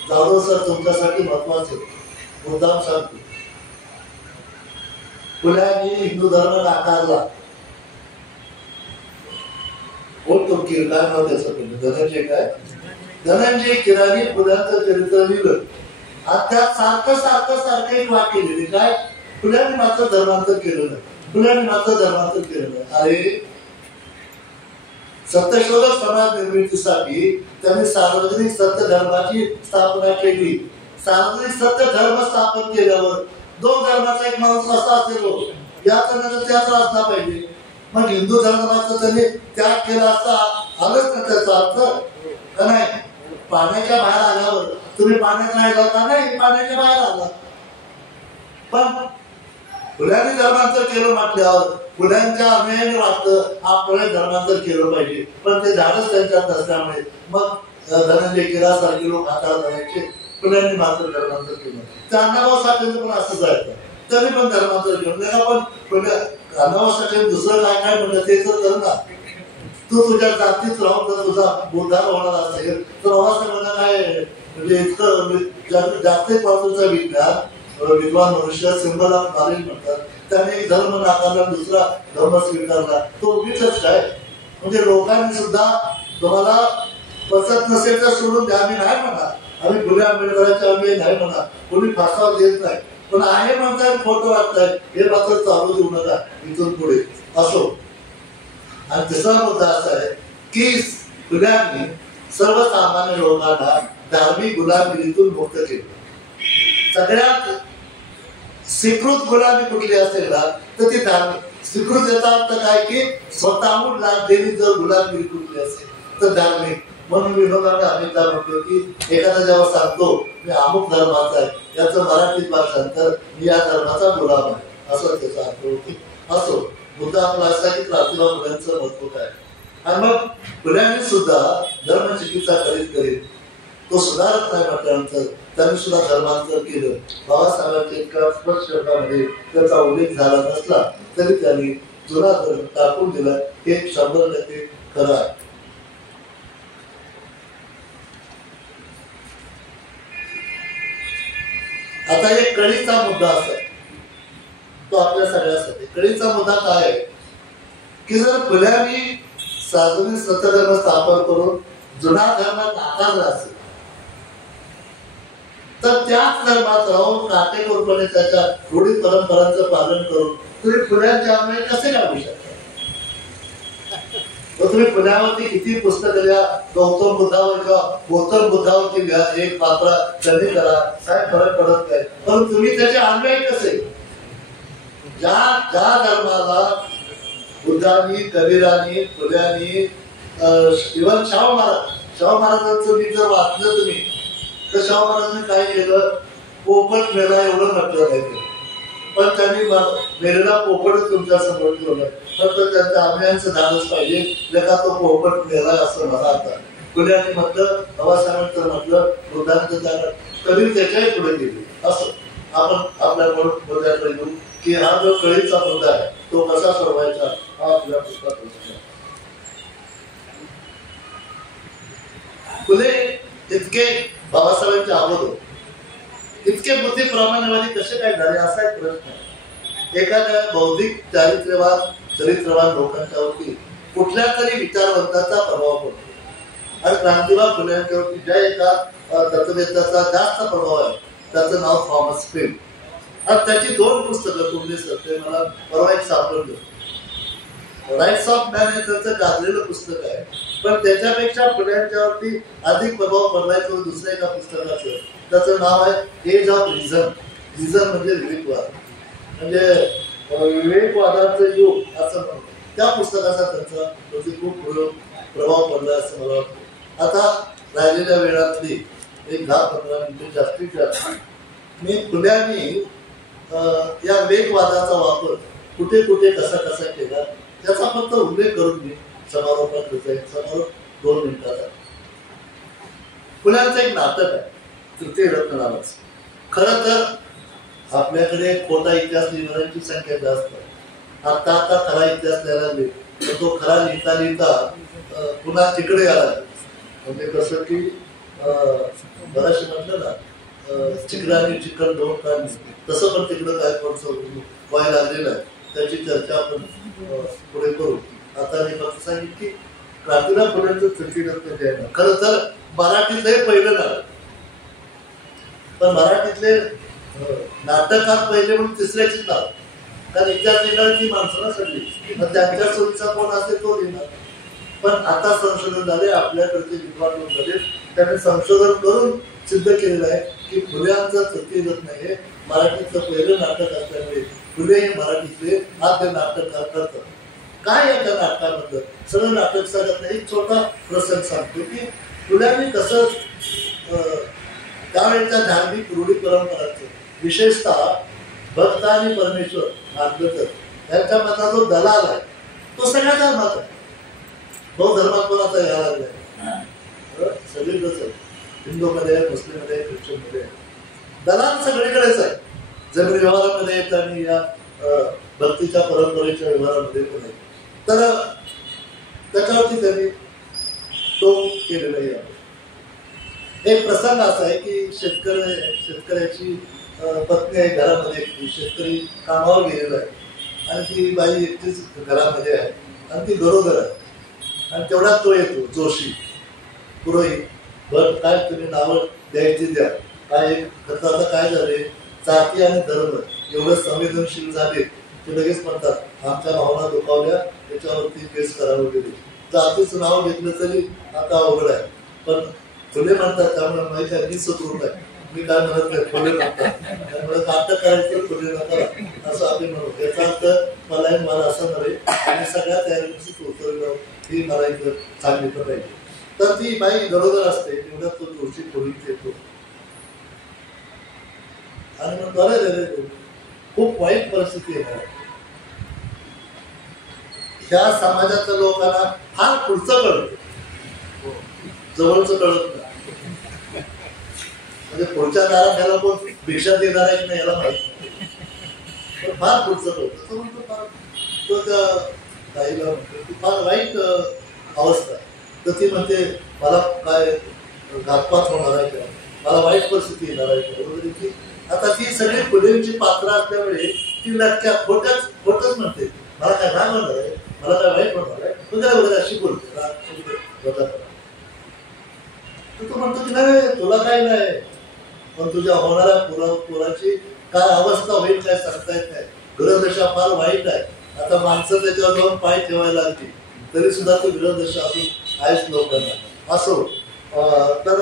जाधव सर तुमच्यासाठी महत्वाचे मुद्दाम सांगतो. फुल्यांनी हिंदू धर्म नाकारला. बोलतो की काय नाव त्याचं, धनंजय कीरांनी फुल्यांचं चरित्र लिहिलं. आणि त्यात सारखं एक वाक्य लिहिले, काय, फुल्यांनी मात्र धर्मांतर केलं नाही. अरे सत्यशोधक समाज निर्मितीसाठी त्यांनी सार्वजनिक सत्य धर्माची स्थापना केली. सार्वजनिक सत्य धर्म स्थापन केल्यावर 2 धर्माचा एक माणूस असा असेल, याचा त्याच असला पाहिजे. मग हिंदू धर्माचा त्यांनी त्याग केला असता, आलंच ना त्याचा अर्थ का नाही? पाण्याच्या बाहेर आल्यावर तुम्ही पाण्यात राहिला का नाही? पाण्याच्या बाहेर आला. पण फुल्यांनी धर्मांतर केलं म्हटल्यावर फुल्यांच्या अन्यायाने वाटतं आपल्याला धर्मांतर केलं पाहिजे. पण ते झाडच त्यांच्यात नसल्यामुळे मग धनंजय कीरासारखे लोक हाताळत राहायचे. फुल्यांनी मात्र धर्मांतर केलं. त्या अण्णाभाऊ साठेंचं पण असंच जायचं, त्यांनी पण धर्मांतर केलं. पण अण्णाभाऊ साठे दुसरं काय म्हणलं ते तर कर ना. तू तुझ्या जातीत राहून जर तुझा उद्धार होणार असेल तर बाबासाहेबांना काय म्हणजे इतकं जागतिक पातळीचा विद्वान मनुष्य सिंबल ऑफ नॉलेज म्हणतात. त्याने एक धर्म नाकारला, दुसरा धर्म स्वीकारला, तो उगीचच काय. म्हणजे लोकांनी सुद्धा तुम्हाला पचत नसेल तर सोडून द्या. आम्ही नाही म्हणा, आम्ही फुले आंबेडकरांच्या आम्ही नाही म्हणा, कोणी फासावर देत नाही. पण आहे म्हणताय, खोटं वाटतंय, हे मात्र चालू देऊ नका इथून पुढे. असो. आणि तिसरा मुद्दा असा आहे की फुल्यांनी सर्वसामान्य लोकांना धार्मिक गुलामगिरीतून मुक्त केलं. सगळ्यात स्वीकृत गुलामी कुठली असेल ना तर ती धार्मिक. स्वीकृत याचा अर्थ काय की स्वतःहून लाभ देणे जर गुलामगिरी कुठली असेल तर धार्मिक. म्हणून विनोदाने अनेकदा म्हणतो की एखादा जेव्हा सांगतो मी अमुक धर्माचा आहे, याचं मराठीत भाषांतर मी या धर्माचा गुलाम आहे, असं त्याचा अर्थ होतो. असो. मुद्दा आपला असा की क्रांतिबा फुल्यांचं महत्व काय. आणि मग फुल्यांनी सुद्धा धर्म चिकित्सा करीत तो सुधारत नाही म्हटल्यानंतर त्यांनी सुद्धा धर्मांतर केलं. बाबासाहेबांच्या इतक्या स्पष्ट शब्दामध्ये त्याचा उल्लेख झाला नसला तरी त्यांनी जुना धर्म टाकून दिला, हे 100% खरं आहे. आता एक कळीचा मुद्दा असा आहे तो आपल्या सगळ्यासाठी. कळीचा मुद्दा काय आहे की जर फुल्यांनी सार्वजनिक सत्यधर्म स्थापन करून जुना धर्म नाकारला असेल तर त्याच धर्मात राहून काटेकोरपणे त्याच्या रूढी परंपरांचं पालन करून तुम्ही फुल्यांच्या अन्वये कसे लागू शकता? तुम्ही पुण्यावरती किती पुस्तकं लिहा, गौतम बुद्धावर किंवा गौतम बुद्धावरती लिहा, एक पात्र त्यांनी करा, काय फरक पडत नाही. पण तुम्ही त्याचे अन्वय कसे? ज्या धर्माला बुद्धांनी, कबीरांनी, फुल्यांनी, इव्हन शाहू महाराजांचं मी जर वाचलं तुम्ही तर शाहू महाराजांनी काय केलं? पोपट मेला एवढं म्हटलं नाही, पण त्यांनी मेलेला पोपटच तुमच्या समोर ठेवलाय. फक्त त्यांच्या आम्यांचं धाडस पाहिजे, लेखा तो पोपट मेलाय असं मला आता. फुल्यांनी म्हटलं, बाबासाहेबांचं म्हटलं, बुद्धांचं त्याला कबीर त्याच्याही पुढे गेले. असं आपण आपल्या मुद्द्याकडे घेऊ की हा जो कळीचा मुद्दा आहे तो कसा सोडवायचा हा आपल्या पुस्तकात. फुले इतके बाबासाहेबांच्या अगोदर इतके बुद्धी प्रामाण्यवादी कसे काय झाले असा एक प्रश्न आहे. एखाद्या बौद्धिक चरित्रवान लोकांच्यावरती कुठल्या तरी विचारवंताचा प्रभाव पडतो आणि क्रांतिबा फुल्यांच्यावरती ज्या एका तत्ववेत्याचा जास्त प्रभाव आहे त्याचं नाव थॉमस पेन. आणि त्याची 2 पुस्तकं तुम्ही सत्य मला परवा एक सापडलं. राईट्स ऑफ मॅन हे त्याचं गाजलेलं पुस्तक आहे, पण त्याच्यापेक्षा फुल्यांच्यावरती अधिक प्रभाव पडलाय तो दुसऱ्या एका पुस्तकाचं. त्याचं नाव आहे एज ऑफ रिझन. रिझन म्हणजे विवेकवाद, म्हणजे विवेकवादाचं युग असं म्हणतो. त्या पुस्तकाचा त्यांचा खूप प्रभाव पडला असं मला वाटतं. आता राहिलेल्या वेळातली एक 10-15 मिनिटे जास्तीत जास्त मी फुल्यांनी या वेगवादाचा वापर कुठे कुठे कसा कसा केला त्याचा फक्त उल्लेख करून मी समारोपात होत आहे. समारोप 2 मिनिटाचा. फुल्यांचं एक नाटक आहे तृतीय रत्न नावाचं. खरं तर आपल्याकडे खोटा इतिहास लिहिणाऱ्यांची संख्या जास्त आहे. आता खरा इतिहास लिहायला लागले तर तो खरा लिहिता लिहिता पुन्हा तिकडे यायला लागला. म्हणजे कसं की बऱ्याचशे म्हटलं ना चिकलाने चिकन 2 काढणे, तसं पण तिकडं काय थोडंसं व्हायला लागलेलं आहे. त्याची चर्चा आपण पुढे करू. आता मी फक्त सांगितलं की क्रांतिबा फुल्यांचं तृतीय रत्न जे आहे ना, खरं तर मराठीतलं पहिलं नाटक, पण मराठीतले नाटकात पहिले म्हणून तिसऱ्याचीच नाव. कारण इतिहास लिहिणारी माणसं ना सगळी, मग त्यांच्या सोयीचा कोण असेल तो लिहिणार. पण आता संशोधन झाले, आपल्याकडचे विद्वान लोक झाले, त्यांनी संशोधन करून सिद्ध केलेलं आहे की फुल्यांचं तृतीय रत्न हे मराठीतलं पहिलं नाटक असल्यामुळे फुले हे मराठीतले आद्य नाटककार करतात. काय आहे त्या नाटकाबद्दल सगळं नाटक सांगत नाही. एक छोटा प्रसंग सांगतो की फुल्यांनी कसं त्यावेळेच्या धार्मिक रूढी परंपरांचं विशेषतः भक्त आणि परमेश्वर मानलं तर त्यांच्या मनाचा जो दलाल आहे तो सगळ्या धर्मात आहे. बौद्ध धर्मात पण आता यायला लागलाय, सगळीकडेच आहे. हिंदूमध्ये आहे, मुस्लिममध्ये आहे, ख्रिश्चनमध्ये आहे. दलाल सगळीकडेच आहे. जमीन व्यवहारामध्ये येत आणि या भक्तीच्या परंपरेच्या व्यवहारामध्ये पण आहे. तर त्याच्यावरती त्यांनी टोक केलेलं आहे. एक प्रसंग असा आहे की शेतकऱ्याची पत्नी आहे घरामध्ये. शेतकरी कामावर गेलेला आहे आणि ती बाई एकटीच घरामध्ये आहे आणि ती गरोदर आहे. आणि तेवढ्यात तो येतो जोशी पुरोहित. बरं काय तुम्ही नावं द्यायची द्या. काय आता काय झाले, जाती आणि धर्म एवढं संवेदनशील झाले ते लगेच म्हणतात आमच्या भावना दुखावल्या, त्याच्यावरती केस करावं गेली. जातीचं नाव घेतलं तरी आता अवघड आहे. पण फुले म्हणतात त्यामुळे माहिती आहे 20 रुपये मी काय म्हणत नाही, फुले म्हणतात. त्यामुळे नाटक करायचं फुले नका असं आम्ही म्हणतो. त्याचा अर्थ मला असं नव्हे आणि सगळ्या तयारीची उतरलं ही मला इथं सांगितलं पाहिजे. तर ती बाई गरोदर असते तेवढ्यात तो जोशी पुढील येतो आणि मग बरं खूप वाईट परिस्थिती येणार. ह्या समाजाच्या लोकांना फार पुढचं कळत, जवळचं कळत नाही. म्हणजे पुढच्या दारात याला कोण भिक्षा देणार आहे की नाही याला माहिती नाही, पण फार पुढचं कळतं. तो त्या ताईला म्हणतो फार वाईट अवस्था. तर ती म्हणते मला काय घातपात होणार आहे का, मला वाईट परिस्थिती येणार आहे का वगैरे. आता ती सगळी फुलेंची पात्र असल्यामुळे ती लटक्या खोटच म्हणते, मला काय राग होणार आहे, मला काय वाईट होणार आहे वगैरे वगैरे अशी बोलते तू म्हणतो की नाही तुला काय नाही, पण तुझ्या होणाऱ्या पोराची काय अवस्था होईल काय सांगता येत नाही. ग्रहदशा फार वाईट आहे. आता माणसं त्याच्यावर जाऊन पाय ठेवायला लागली तरी सुद्धा तो ग्रहदशा अजून आहेच लोकांना. असो तर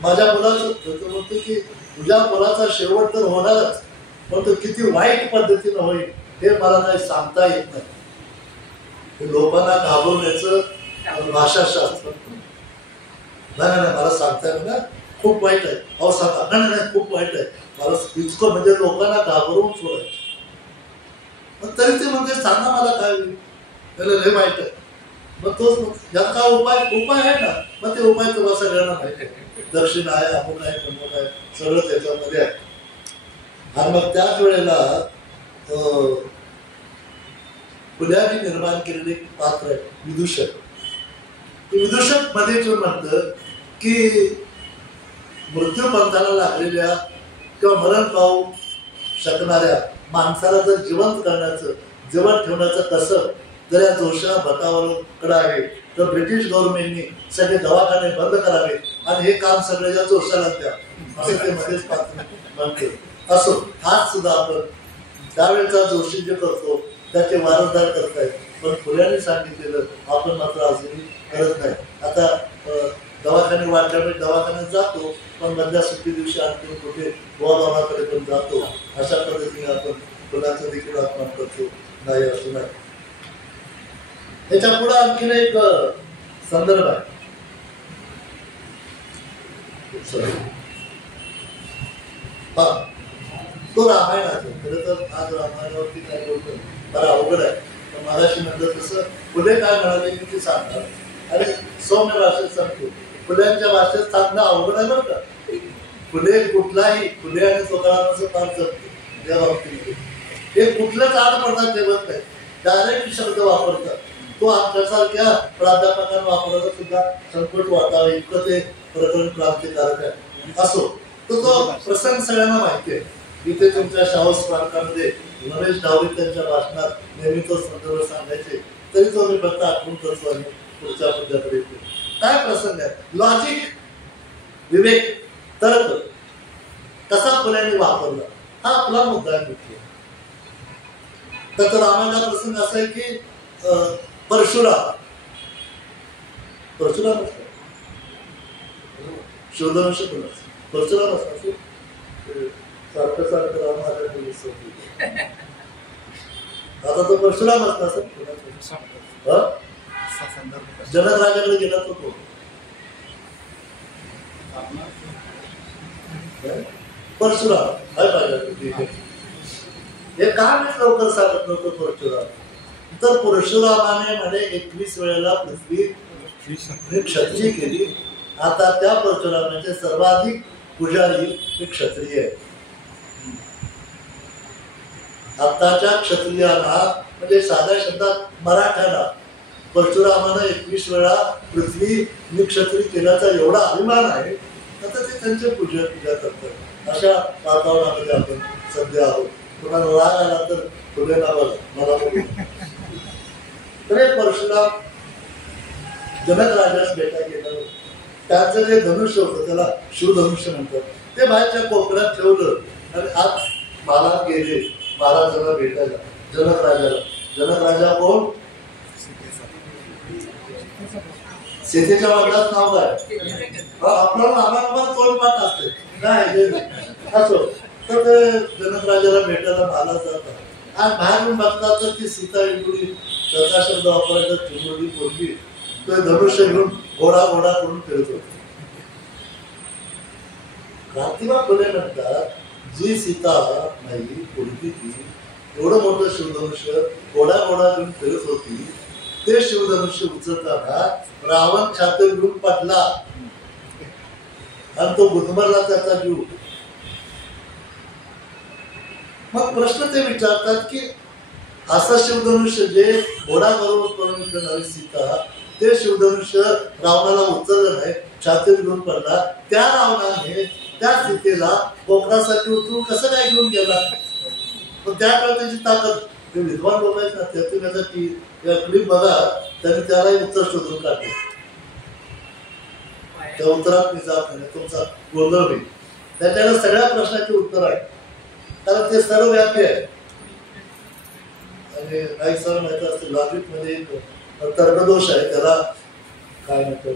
माझ्या मुलाचं म्हणतो की तुझ्या मुलाचा शेवट तर होणारच, पण तो किती वाईट पद्धतीनं होईल हे मला काही सांगता येत नाही. लोकांना घाबरण्याचं भाषाशास्त्र नाही मला सांगता येईल ना, खूप वाईट आहे. अहो सांगा नाही खूप वाईट आहे मला इतकं, म्हणजे लोकांना घाबरवून सोडायचं. मग तरी ते म्हणजे सांगा मला काय होईल, त्याला लय वाईट आहे. मग तोच यात काय उपाय आहे ना, मग ते उपाय तुम्हाला सगळ्यांना माहिती आहे. दक्षिण आहे, अमुक आहे, कमक आहे, सगळं त्याच्यामध्ये आहे. आणि मग त्याच वेळेला फुल्याने निर्माण केलेले एक पात्र आहे विदूषक. विदूषक मध्ये जो म्हणतं की मृत्यू पंथाला लागलेल्या किंवा मरण पाहू शकणाऱ्या माणसाला जर जिवंत करण्याचं, जिवंत ठेवण्याचं कसं जर या जोशा भटावरकडे आहे तर ब्रिटिश गव्हर्नमेंटनी सगळे दवाखाने बंद करावे आणि हे काम सगळं या जोशाला द्या असं ते मध्येच पात्र म्हणते. असो आज सुद्धा आपण त्यावेळेचा जोशी जे करतो त्याचे वारसदार करतायत, पण फुल्याने सांगितलेलं आपण मात्र अजूनही करत नाही. आता दवाखाने वाढल्यामुळे दवाखान्यात जातो, पण मधल्या सुट्टी दिवशी आणखी कुठे गोवाबाबाकडे पण जातो. अशा पद्धतीने आपण फुलाचं देखील अपमान करतो नाही असं नाही. त्याच्या पुढे आणखीन एक संदर्भ आहे. तो रामायणाचा. खरं तर आज रामायणावरती काय बोलतो मला अवघड आहे, पण मगाशी म्हणलं तसं फुले काय म्हणाले मी ते सांगणार. आणि सौम्य भाषेत सांगतो, फुल्यांच्या भाषेत सांगणं अवघड आहे बरं का. फुले कुठलाही, फुले आणि तुकारामाचं फार जपतो या बाबतीमध्ये. हे कुठलंच आड पडतात ठेवत नाही, डायरेक्ट शब्द वापरतात. तो आमच्यासारख्या प्राध्यापकांना वापरायला सुद्धा संकट वाटावं इतकं ते प्रकरण क्रांतिकारक आहे. असो तो प्रसंग सगळ्यांना माहिती आहे. इथे तुमच्या शाहू स्मारकामध्ये रमेश डावरे त्यांच्या भाषणात नेहमी तो संदर्भ सांगायचे, तरी तो मी फक्त आठवण करतो आणि पुढच्या मुद्द्याकडे येतो. काय प्रसंग आहे, लॉजिक, विवेक, तर्क कसा फुल्याने वापरला हा आपला मुद्दा आहे. तर रामायणा प्रसंग असा आहे की परशुराम शोधवंश परशुराम असतात सारखं राम आता तो परशुराम असता सर. जनक राजाकडे गेला तो परशुराम काय पाहिजे हे काम लवकर सांगत नव्हतं परशुराम. तर परशुरामाने म्हणे 21 वेळेला पृथ्वी क्षत्रिय केली. आता त्या परशुरामाचे सर्वाधिक पुजारी हे क्षत्रिय आहे. आताच्या क्षत्रियांना म्हणजे साध्या शब्दात मराठ्याला परशुरामानं 21 वेळा पृथ्वी निक्षत्रिय केल्याचा एवढा अभिमान आहे. आता ते त्यांचे पूजा करतात. अशा वातावरणामध्ये आपण सध्या आहोत. कोणाला राग आला तर पुढे मला तर हे परशुराम जनक राजास भेटा गेलं. त्याचं जे धनुष्य होतं त्याला शिवधनुष्य म्हणतात, ते बाहेरच्या कोपऱ्यात ठेवलं आणि आज महाराज गेले महाराजांना भेटायला जनक राजाला. जनक राजा कोण? सीतेच्या वडिलांचं नाव काय? आपल्याला आम्हाला तोंड पाठ असते नाही असो. तर ते जनक राजाला भेटायला महाराज जातात आणि बाहेरून बघतात तर ती सीता इंडुरी त्याचा शब्द वापरायचा चिमुरडी पोरगी तो धनुष्य घेऊन घोडा करून फिरत होते. क्रांतिबा फुले म्हणतात जी सीता नाही पोरगी ती एवढं मोठं शिवधनुष्य घोडा घेऊन फिरत होती, ते शिवधनुष्य उचलताना रावण छाती घेऊन पडला आणि तो गुदमरला त्याचा जीव. मग प्रश्न ते विचारतात की असं शिवधनुष्य जे घोडा करून फिरणारी सीता, ते शिवधनुष्य रावणाला उचललं नाही, छातीत घेऊन पडला. त्या रावणाने त्या सीतेला कोकणासाठी उतरून कसं काय घेऊन गेला? पण त्या काळात त्याची ताकद, ते विद्वान लोक आहेत ना त्यातून याचा की या क्लिप बघा, त्यांनी त्यालाही उत्तर शोधून काढले. त्या उत्तरात मी जात नाही, तुमचा गोंधळ होईल. त्याच्याकडे सगळ्या प्रश्नाची उत्तर आहे, कारण ते सर्वव्यापी आहे. आणि काही सर माहिती असते लॉजिक मध्ये एक तर्कदोष आहे, त्याला काय म्हणतात,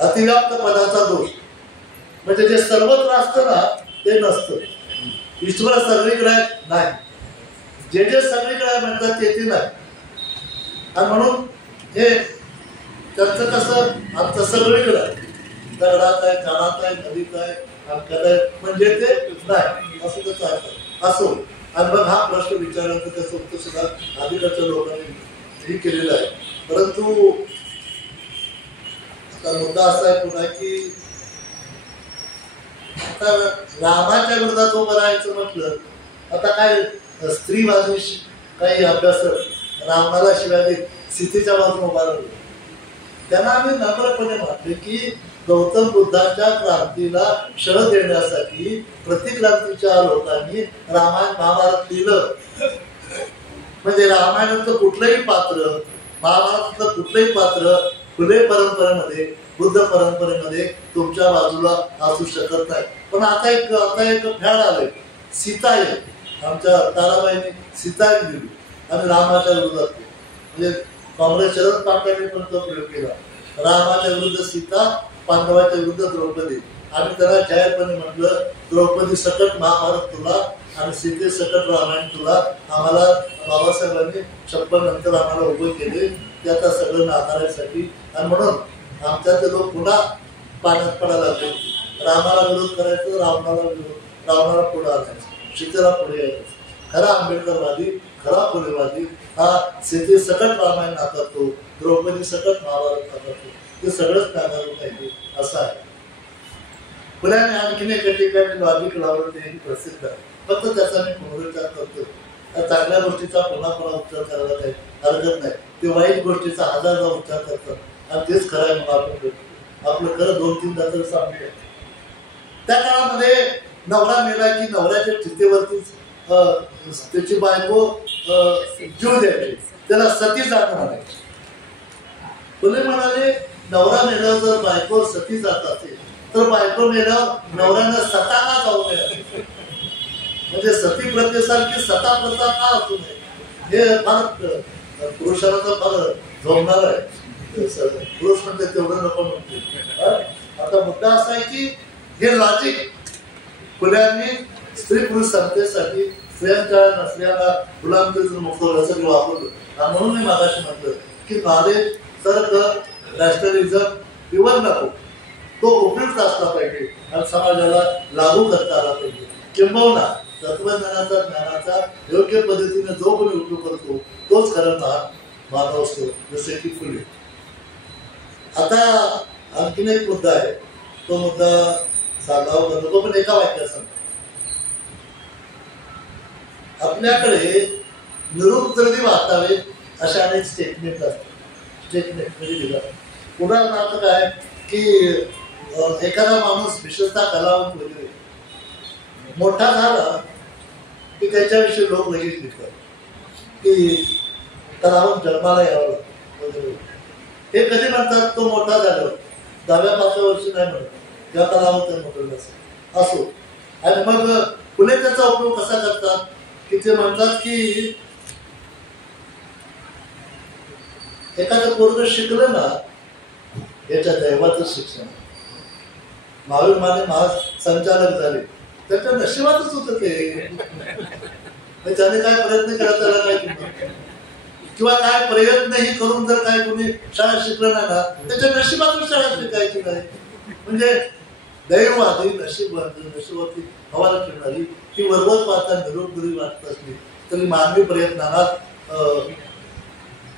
अतिव्याप्त पदाचा दोष. म्हणजे जे सर्वत्र असतं ना ते नसतं. ईश्वर सगळीकडे नाही, जे सगळीकडे म्हणतात ते नाही. आणि म्हणून हे त्यांचं कसं आमचं सगळीकडे आहे, दगडात आहे, कानात आहे, नदीत आहे, अंकात आहे, म्हणजे ते नाही असं त्याचं अर्थ असो. आणि मग हा प्रश्न विचारल्यानंतर त्याचं उत्तर सुद्धा आधीकडच्या लोकांनी केलेलं आहे. परंतु आता मुद्दा असा आहे पुन्हा की आता रामाच्या विरोधात उभं राहायचं म्हटलं, आता काय स्त्रीवादी काही अभ्यास रावणाला शिवाय देत सीतेच्या बाजूने उभा राहिलो. त्यांना आम्ही नम्रपणे म्हटले की गौतम बुद्धांच्या क्रांतीला शह देण्यासाठी प्रतिक्रांतीच्या लोकांनी रामायण महाभारत लिहिलं. म्हणजे रामायणातलं कुठलंही पात्र, महाभारतातलं कुठलंही पात्र फुले परंपरेमध्ये, बुद्ध परंपरेमध्ये तुमच्या बाजूला असू शकत नाही. पण आता एक फॅड आलंय, सीता आहे. आमच्या ताराबाईंनी सीता लिहिली आणि रामाच्या विरोधात, म्हणजे काँग्रेस शरद पवारांनी पण तो प्रयोग केला. रामाच्या विरुद्ध सीता, पांडवाच्या विरुद्ध द्रौपदी. आम्ही त्याला जाहीरपणे म्हटलं, द्रौपदी सकट महाभारत तुला आणि सीते सकट रामायण तुला. आम्हाला बाबासाहेबांनी 56 नंतर आम्हाला उभे केले ते आता सगळं नाकारण्यासाठी. आणि म्हणून आमच्यातले लोक पुन्हा पाण्यात पडायला लागले. रामाला विरोध करायचं, रावणाला पुढे आणायचं, सीतेला पुढे यायचं. खरा आंबेडकरवादी, खरा फुलेवादी हा सीते सकट रामायण नाकारतो, द्रौपदी सकट महाभारत नाकारतो. ते सगळंच नाकारून पाहिजे असं आहे. फुल्याने आणखीन एका ठिकाणी लॉजिक लावलं, ते प्रसिद्ध आहे. फक्त त्याचा मी पुनरुच्चार करतो. चांगल्या गोष्टीचा पुन्हा उच्चार करायला काही हरकत नाही. ते वाईट गोष्टीचा हजारदा उच्चार करतात आणि तेच खरं आहे. मग आपलं खरं 2-3दा तर सांगू. त्या काळामध्ये नवरा मेला की नवऱ्याच्या चितेवरतीच त्याची बायको जीव द्यायची, त्याला सती जात म्हणायची. फुले म्हणाले, नवरा मेल्यावर जर बायको सती जात असेल तर बायको मेल्यावर नवऱ्यानं सता का जाऊ नये. म्हणजे सती प्रथेसारखी सता प्रथा का असू नये, हे फार पुरुषाला तर फार झोमणार आहे. पुरुष म्हणते तेवढं नको म्हणते. आता मुद्दा असा आहे की हे लॉजिक फुल्यांनी स्त्री पुरुष समतेसाठी स्त्रियांच्या स्त्रियांना गुलामगिरीतून मुक्त होण्यासाठी वापरलं. म्हणून मी मागाशी म्हटलं की नॉलेज, तर्क, रॅशनलिझम इव्हन नको, तो उपयुक्त असला पाहिजे आणि समाजाला लागू करता आला पाहिजे. किंबहुना तत्वज्ञानाचा, ज्ञानाचा योग्य पद्धतीने जो कोणी उपयोग करतो तोच खरं मानव असतो, जसे की फुले. आता आणखीन एक मुद्दा आहे, तो मुद्दा सांगावा करतो, पण एका वाक्यात सांगतो. आपल्याकडे निरुपद्रवी वाचावे अशा अनेक स्टेटमेंट असतात. स्टेटमेंट म्हणजे उदाहरणार्थ काय की एखादा माणूस विशेषतः कलावंत वगैरे मोठा झाला की त्याच्याविषयी लोक लगेच लिहितात की कलावंत जन्माला यावं वगैरे. हे कधी म्हणतात, तो मोठा झाल्यावर 10व्या-5व्या वर्षी नाही म्हणत, त्या कलावंत मोठं असो. आणि मग फुले त्याचा उपयोग कसा करतात की ते म्हणतात की एखादं पोरगं शिकलं ना, याच्या दैवाचं शिक्षण. महावीर माने महासंचालक झाले, त्याच्या नशिबातच होतं ते. त्याने काय प्रयत्न केला त्याला काय किंमत, किंवा काय प्रयत्नही करून जर काय कोणी शाळा शिकलं नाही ना, त्याच्या नशिबातच शाळा शिकायची नाही. म्हणजे दैववादी, नशिबावरती हवाला खेळणारी ही वरवर पाहता निरोपरी वाटत असली तरी मानवी प्रयत्नाला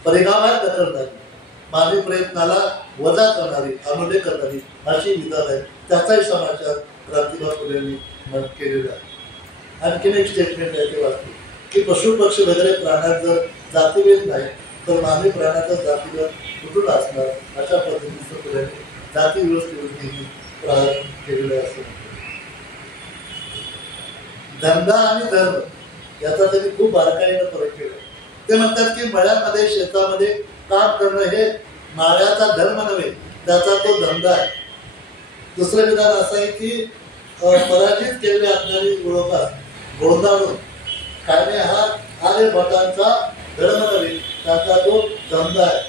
परिणामात ढकलणारी, मानवी प्रयत्नाला वजा करणारी, अनुले करणारी अशी विधान आहे. त्याचाही समाचार क्रांतिबा फुलेंनी केलेला आहे. आणखीन एक स्टेटमेंट आहे ते वाचतो की पशु पक्षी वगैरे प्राण्यात जर जातीभेद नाही तर मानवी प्राण्याचा जातीभेद कुठून असणार, अशा पद्धतीचं फुलेंनी जाती व्यवस्थेवरती प्रारंभ केलेलं आहे. धंदा आणि धर्म याचा त्यांनी खूप बारकाईनं फरक केला. ते म्हणतात की मळ्यामध्ये शेतामध्ये काम करणं हे माळ्याचा धर्म नव्हे, त्याचा तो धंदा आहे. दुसरं विधान असं आहे की पराजित केलेल्या अज्ञानी ओळखास गोंधाळून खाणे हा आर्यभटांचा धर्म नव्हे, त्याचा तो धंदा आहे.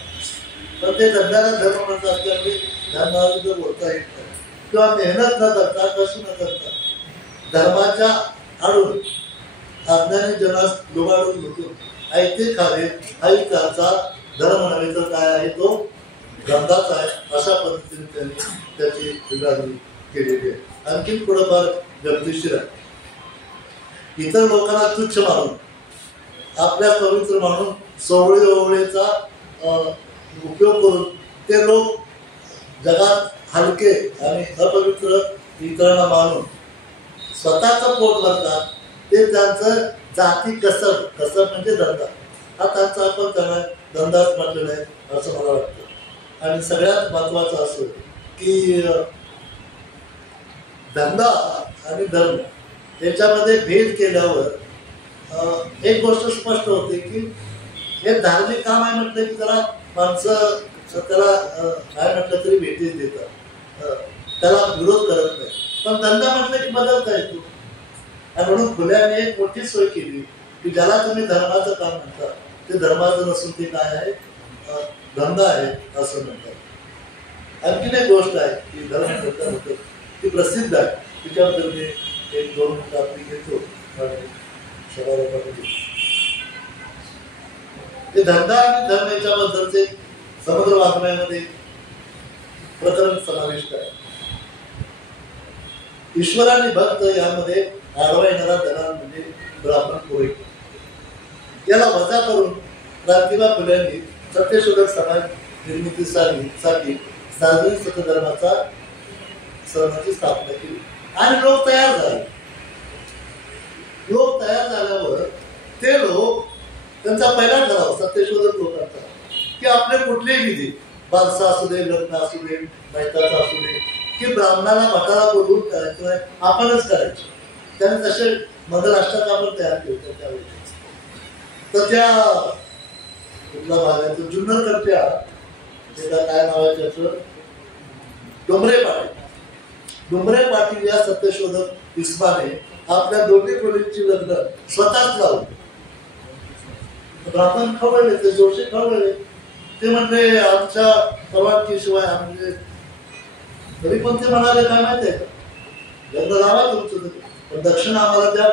पण ते धंद्याला धर्म म्हणत असल्यामुळे धर्माविरुद्ध बोलता येत नाही किंवा मेहनत न करता कष्ट न करता धर्माच्या आडून अज्ञानी जनास लुबाडून लुटून ऐकते खावे हाही त्याचा धर्म नव्हे तर काय आहे, तो धंदाच आहे. अशा पद्धतीने त्यांनी त्याची विभागणी केलेली आहे. आणखीन थोडंफार गमतीशीर आहे. इतर लोकांना तुच्छ मानून आपल्या पवित्र मानून सोवळे ओवळेचा उपयोग करून ते लोक जगात हलके आणि अपवित्र इतरांना मानून स्वतःचं पोट भरतात. ते त्यांचं जाती कसब म्हणजे धंदा, हा त्यांचा आपण त्यांना धंदाच म्हटलेला आहे असं मला वाटतं. आणि सगळ्यात महत्वाचं असं की धंदा आणि धर्म याच्यामध्ये भेद केल्यावर एक गोष्ट स्पष्ट होते की हे धार्मिक काम आहे म्हटलं की जरा माणसं त्याला काय म्हटलं तरी भेटीच देतात, त्याला विरोध करत नाही. पण धंदा म्हटलं की बदलता येतो. आणि म्हणून खुल्याने एक मोठी सोय केली की ज्याला तुम्ही धर्माचं काम म्हणता ते धर्माचं नसून ते काय आहे, धंदा आहे असं म्हणतात. आणखीन एक गोष्ट आहे की धर्म होतं ती प्रसिद्ध आहे, तिच्याबद्दल मी एक दोन मिनिटं आपली घेतो आणि सभागृहामध्ये ते धंदा आणि धर्म याच्याबद्दलचे समग्र वाङ्मयामध्ये प्रकरण समाविष्ट आहे. ईश्वराने भक्त यामध्ये आडवा येणारा दलाल म्हणजे ब्राह्मण पुरोहित, याला वजा करून क्रांतिबा फुल्यांनी सत्यशोधक समाज निर्मितीसाठी सार्वजनिक सत्यधर्माचा सरणाची स्थापना केली आणि लोक तयार झाले. लोक तयार झाल्यावर ते लोक त्यांचा पहिला ठराव सत्यशोधक लोकांचा की आपले कुठलेही विधी बारसा असू दे, लग्न असू दे, मैताचा असू दे की ब्राह्मणाला भटाला बोलवून करायचं आपणच करायचं. त्याने तसे मधराष्ट्रात आपण तयार केलं त्यावेळी. तर त्या कुठला भाग आहे तो जुन्नर करत्या त्याला काय नाव आहे त्याचं, डोंबरे पाटील या सत्यशोधक इस्माने आपल्या दोन्ही मुलींची लग्न स्वतःच लावली. ब्राह्मण खवळले, ते जोशी खवळले, ते म्हणले आमच्या परवानगीशिवाय म्हणजे तरी पण ते म्हणाले काय माहिती आहे का, लग्न लावा तुमचं पण दक्षिण आम्हाला द्या.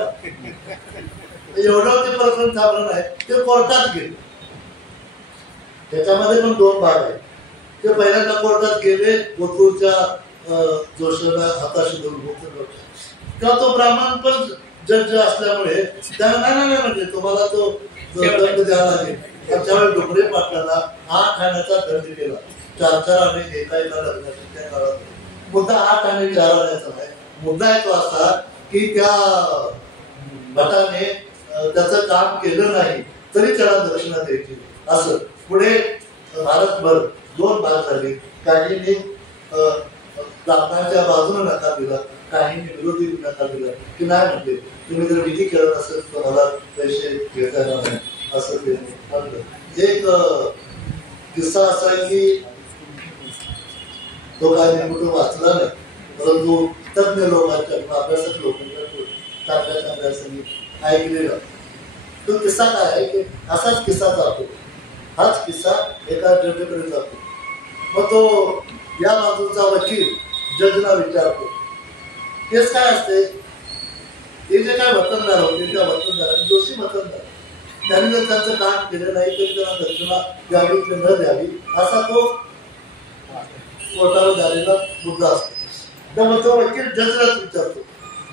एवढं ते प्रकरण थांबलं नाही, ते कोर्टात गेले. त्याच्यामध्ये पण दोन भाग आहेत. ते पहिल्यांदा कोर्टात गेले कोथरूडच्या जोशाला हाताशी धरून तेव्हा तो ब्राह्मण पण जज असल्यामुळे त्याला नाही म्हणजे तुम्हाला तो दंड द्यावा लागेल. त्यावेळी डोंबरे पाटलाला 8 आण्याचा दंड केला. 4 आणे एका लग्नाची त्या काळात. मुद्दा 8 आणे 4 आण्याचा नाही, मुद्दा आहे तो असा की त्या भटाने त्याचं काम केलं नाही तरी त्याला दक्षिणा द्यायची. असं पुढे भारतभर 2 भाग झाले. काहींनी ब्राह्मणांच्या बाजूने नकार दिला, काहींनी विरोधी नकार दिला की नाही म्हणजे तुम्ही जर विधी करत असेल तर मला पैसे घेता येणार नाही असं ते म्हटलं. एक किस्सा असा आहे की तो काय मी कुठं वाचला नाही, परंतु तज्ञ लोकांच्या अभ्यासक लोकांच्या चांगल्या संगीत ऐकलेला तो किस्सा काय आहे की असाच किस्सा जातो. हाच किस्सा एका जजकडे जातो. मग तो या बाजूचा वकील जजला विचारतो केस काय असते. ते जे काय वतनदार होते त्या वतनदारांनी दोषी वतनदार त्यांनी जर त्यांचं काम केलं नाही तरी त्यांना दक्षिणा द्यावी की न द्यावी असा तो कोर्टावर झालेला मुद्दा असतो. त्यामुळे तो वकील जजलाच विचारतो,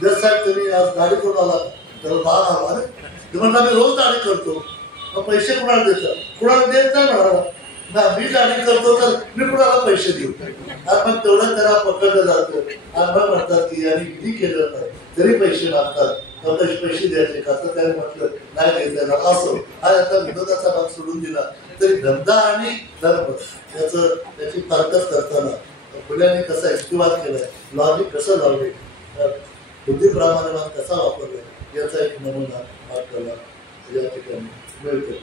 जज साहेब तुम्ही आज दाढी करून आला तर राग आला रे. ते म्हणता मी रोज दाढी करतो, मग पैसे कुणाला देतात, कुणाला देत नाही म्हणाला ना, मी दाढी करतो तर मी कुणाला पैसे देऊ. मग तेवढं त्याला पकडलं जातं आणि मग म्हणतात की यांनी विधी केलं नाही तरी पैसे मागतात, पैसे द्यायचे का तर त्याने म्हटलं नाही द्यायचं असो. हा याचा विरोधाचा भाग सोडून दिला तरी धंदा आणि धर्म त्याची फारकत करताना फुल्याने कसा युक्तिवाद केलाय, लॉजिक कसं लावले, बुद्धिप्रमाणे कसा वापरलाय याचा एक नमुना आपल्याला या ठिकाणी मिळतो.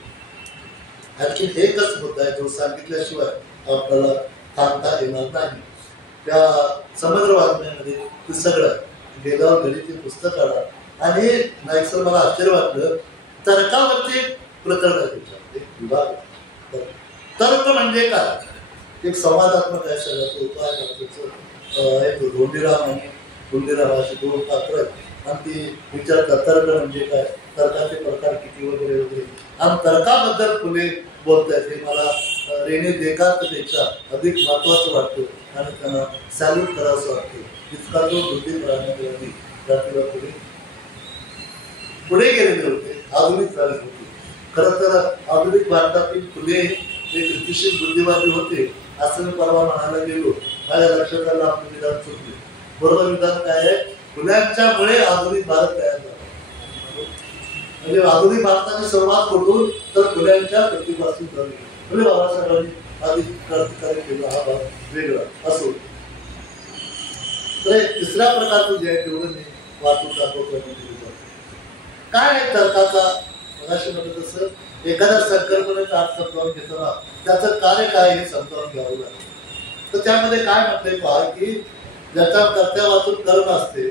आणखी एकच मुद्दा आहे जो सांगितल्याशिवाय आपल्याला थांबता येणार नाही. त्या समग्र वाङ्मयामध्ये ते सगळं गेल्यावर घरी ते पुस्तक आला आणि नाईक सर मला आश्चर्य वाटलं, तर्कावरती प्रकरण आहे त्याच्यात एक विभाग. तर्क म्हणजे काय? एक संवादात्मक आहे, सगळ्याचा उपाय एक धोंडीराम आणि धोंडीराम अशी दोन पात्र आहेत आणि ती विचारतात तर्क म्हणजे काय, तर्काचे प्रकार किती वगैरे वगैरे. आणि तर्काबद्दल फुले बोलतायत हे मला रेने देकातपेक्षा अधिक महत्वाचं वाटतं आणि त्यांना सॅल्यूट करावंसं वाटतं. इतका जो बुद्धिप्रामाण्यावरती जातीला पुढे गेलेले होते, आधुनिक झाले होते. खरं तर आधुनिक भारतातील फुले हे गतिशील बुद्धिवादी होते असं मी परवा म्हणायला गेलो. माझ्या लक्षात आलं आपलं विधान चुकले. बरोबर विधान काय आहे? फुल्यांच्यामुळे आधुनिक भारत तयार झाला. म्हणजे आधुनिक भारताची सुरुवात कुठून तर फुल्यांच्या प्रतिपासून झाली. म्हणजे बाबासाहेबांनी अधिक क्रांतिकारी केला हा भाग वेगळा असो. तर तिसऱ्या प्रकारचं जे आहे तेवढं मी वाचून दाखवतो. काय आहे तर्काचा? मगाशी म्हणत तसं एखाद्या संकल्पनेचा अर्थ समजावून घेताना त्याचं कार्य काय हे समजावून घ्यावं लागतं. तर त्यामध्ये काय म्हटलंय पहा की ज्याच्या कर्त्यावाचून कर्म असते,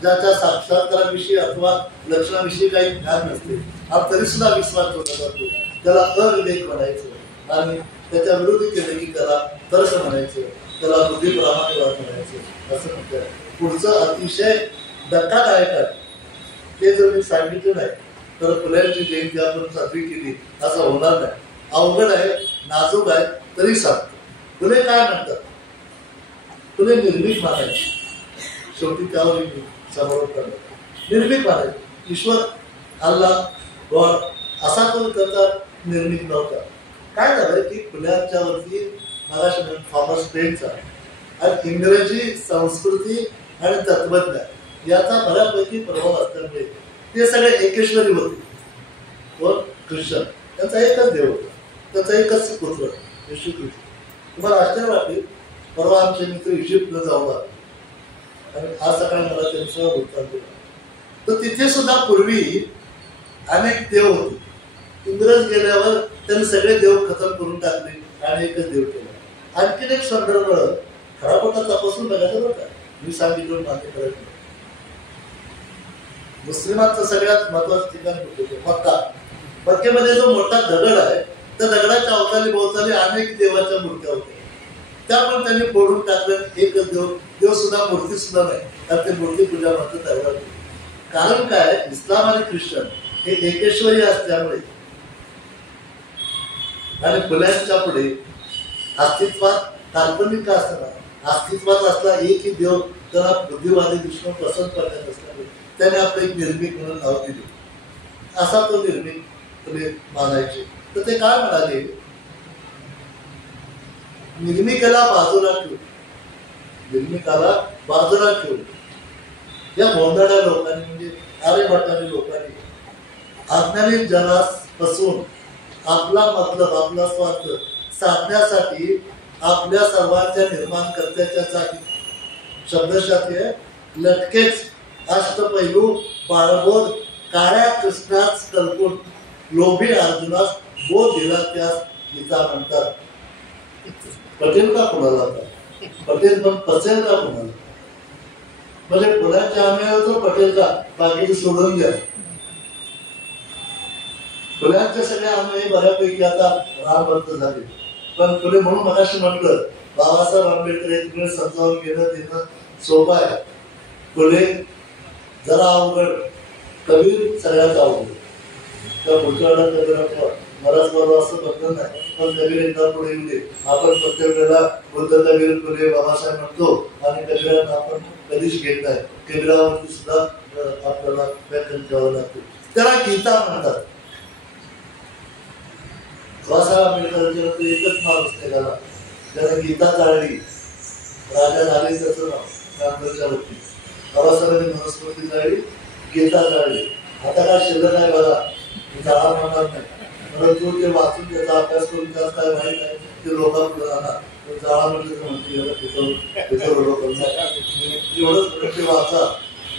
ज्याच्या साक्षात्काराविषयी अथवा लक्षणाविषयी काही ज्ञान नसते आणि तरी सुद्धा विश्वास ठेवला जातो, त्याला अविवेक म्हणायचं. आणि त्याच्या विरोधी केलं की त्याला तर्क म्हणायचं, त्याला बुद्धिप्रामाण्यवाद म्हणायचं असं म्हणतात. पुढचं अतिशय धक्कादायक आहे. ते जर मी सांगितलं नाही तर फुल्यांची जयंती आपण साजरी केली असं होणार नाही. अवघड आहे, नाजूक आहे, तरी सांगतो. फुले काय म्हणतात? फुले निर्मिक मानायचे. शेवटी त्यावर समारोप करतात. निर्मिक मानायचे. ईश्वर, अल्लाह, गॉड असा तो त्याचा निर्मिक नव्हता. काय झालं की फुल्यांच्या वरती महाराष्ट्र थॉमस पेनचा आणि इंग्रजी संस्कृती आणि तत्वज्ञान याचा बऱ्यापैकी प्रभाव असल्यामुळे ते सगळे एकेश्वरी होते. व ख्रिश्चन त्यांचा एकच देव होता, त्याचा एकच पुत्र येशू ख्रिस्त. तुम्हाला आश्चर्य वाटेल, परवा आमचे मित्र इजिप्तला जाऊ लागले आणि आज सकाळी मला त्यांचं वृत्तांत दिला. तर तिथे सुद्धा पूर्वी अनेक देव होते. इंग्रज गेल्यावर त्यांनी सगळे देव खतम करून टाकले आणि एकच देव केला. आणखीन एक संदर्भ खरा खोटा तपासून बघायचं बरं का, मी सांगितलं मान्य करायचं. मुस्लिमांचं सगळ्यात महत्वाचं ठिकाण होतं मक्का. मक्केमध्ये जो मोठा दगड आहे त्या दगडाच्या अवताली भोवताली अनेक देवाच्या मूर्त्या होत्या. त्या पण त्यांनी फोडून टाकल्या. एकच देव सुद्धा मूर्ती सुद्धा नाही, तर ते मूर्ती पूजा मात्र तयार. कारण काय, इस्लाम आणि ख्रिश्चन हे एकेश्वरी असल्यामुळे आणि फुल्यांच्या पुढे अस्तित्वात काल्पनिक का असताना अस्तित्वात असला एकही देव त्याला बुद्धिवादी दृष्टीने पसंत करण्यात असल्यामुळे त्याने आपलं एक निर्मिक म्हणून नाव दिले. असा तो निर्मिक तुम्ही मानायचे. तर ते काय म्हणाले, निर्मिकेला बाजूला ठेवून, निर्मिकाला बाजूला ठेवून या भोंदाड्या लोकांनी म्हणजे आर्यभट्टाने लोकांनी अज्ञानी जनास फसवून आपला मतलब, आपला स्वार्थ साधण्यासाठी आपल्या सर्वांच्या निर्माणकर्त्याच्या जागी शब्दशास्त्री आहे लटकेच अष्टपैलू बाळबोध काळ्या कृष्णास कल्पून लोभी अर्जुनास बोध दिला त्यास गीता म्हणतात. पटेल का कोणाला आता? पटेल पण पचेल का कोणाला? म्हणजे फुलांच्या आम्ही तर पटेल का, बाकीचे सोडून द्या. फुल्यांचे सगळे आम्ही बऱ्यापैकी आता रामभक्त झाले. पण फुले म्हणून मगाशी म्हटलं बाबासाहेब आंबेडकर हे तिकडे समजावून घेणं देणं सोपं आहे. फुले जरा अवघड, कबीर सगळ्यात अवघड. त्या पुढच्या वेळेला कबीर मलाच बरोबर असं बघत नाही, पण कबीर एकदा पुढे येऊ दे. आपण प्रत्येक वेळेला बुद्ध कबीर फुले बाबासाहेब म्हणतो आणि कबीरांना आपण कधीच घेत नाही. कबीरावरती सुद्धा आपल्याला व्याख्यान ठेवावं लागते. त्याला गीता म्हणतात. बाबासाहेब आंबेडकरांच्या एकच माणूस निघाला त्याला गीता जाळली. राजा झाले त्याचं नाव वरती. बाबासाहेबांनी मनुस्मृती जाळली, गीता जाळली. आता काय शिल्लक आहे बघा, जाळा म्हणणार नाही. परंतु ते वाचून त्याचा अभ्यास करून त्यात काय माहीत आहे ते लोकांपुढे राहणार. जाळा म्हणजे म्हणते एवढंच ते वाचा,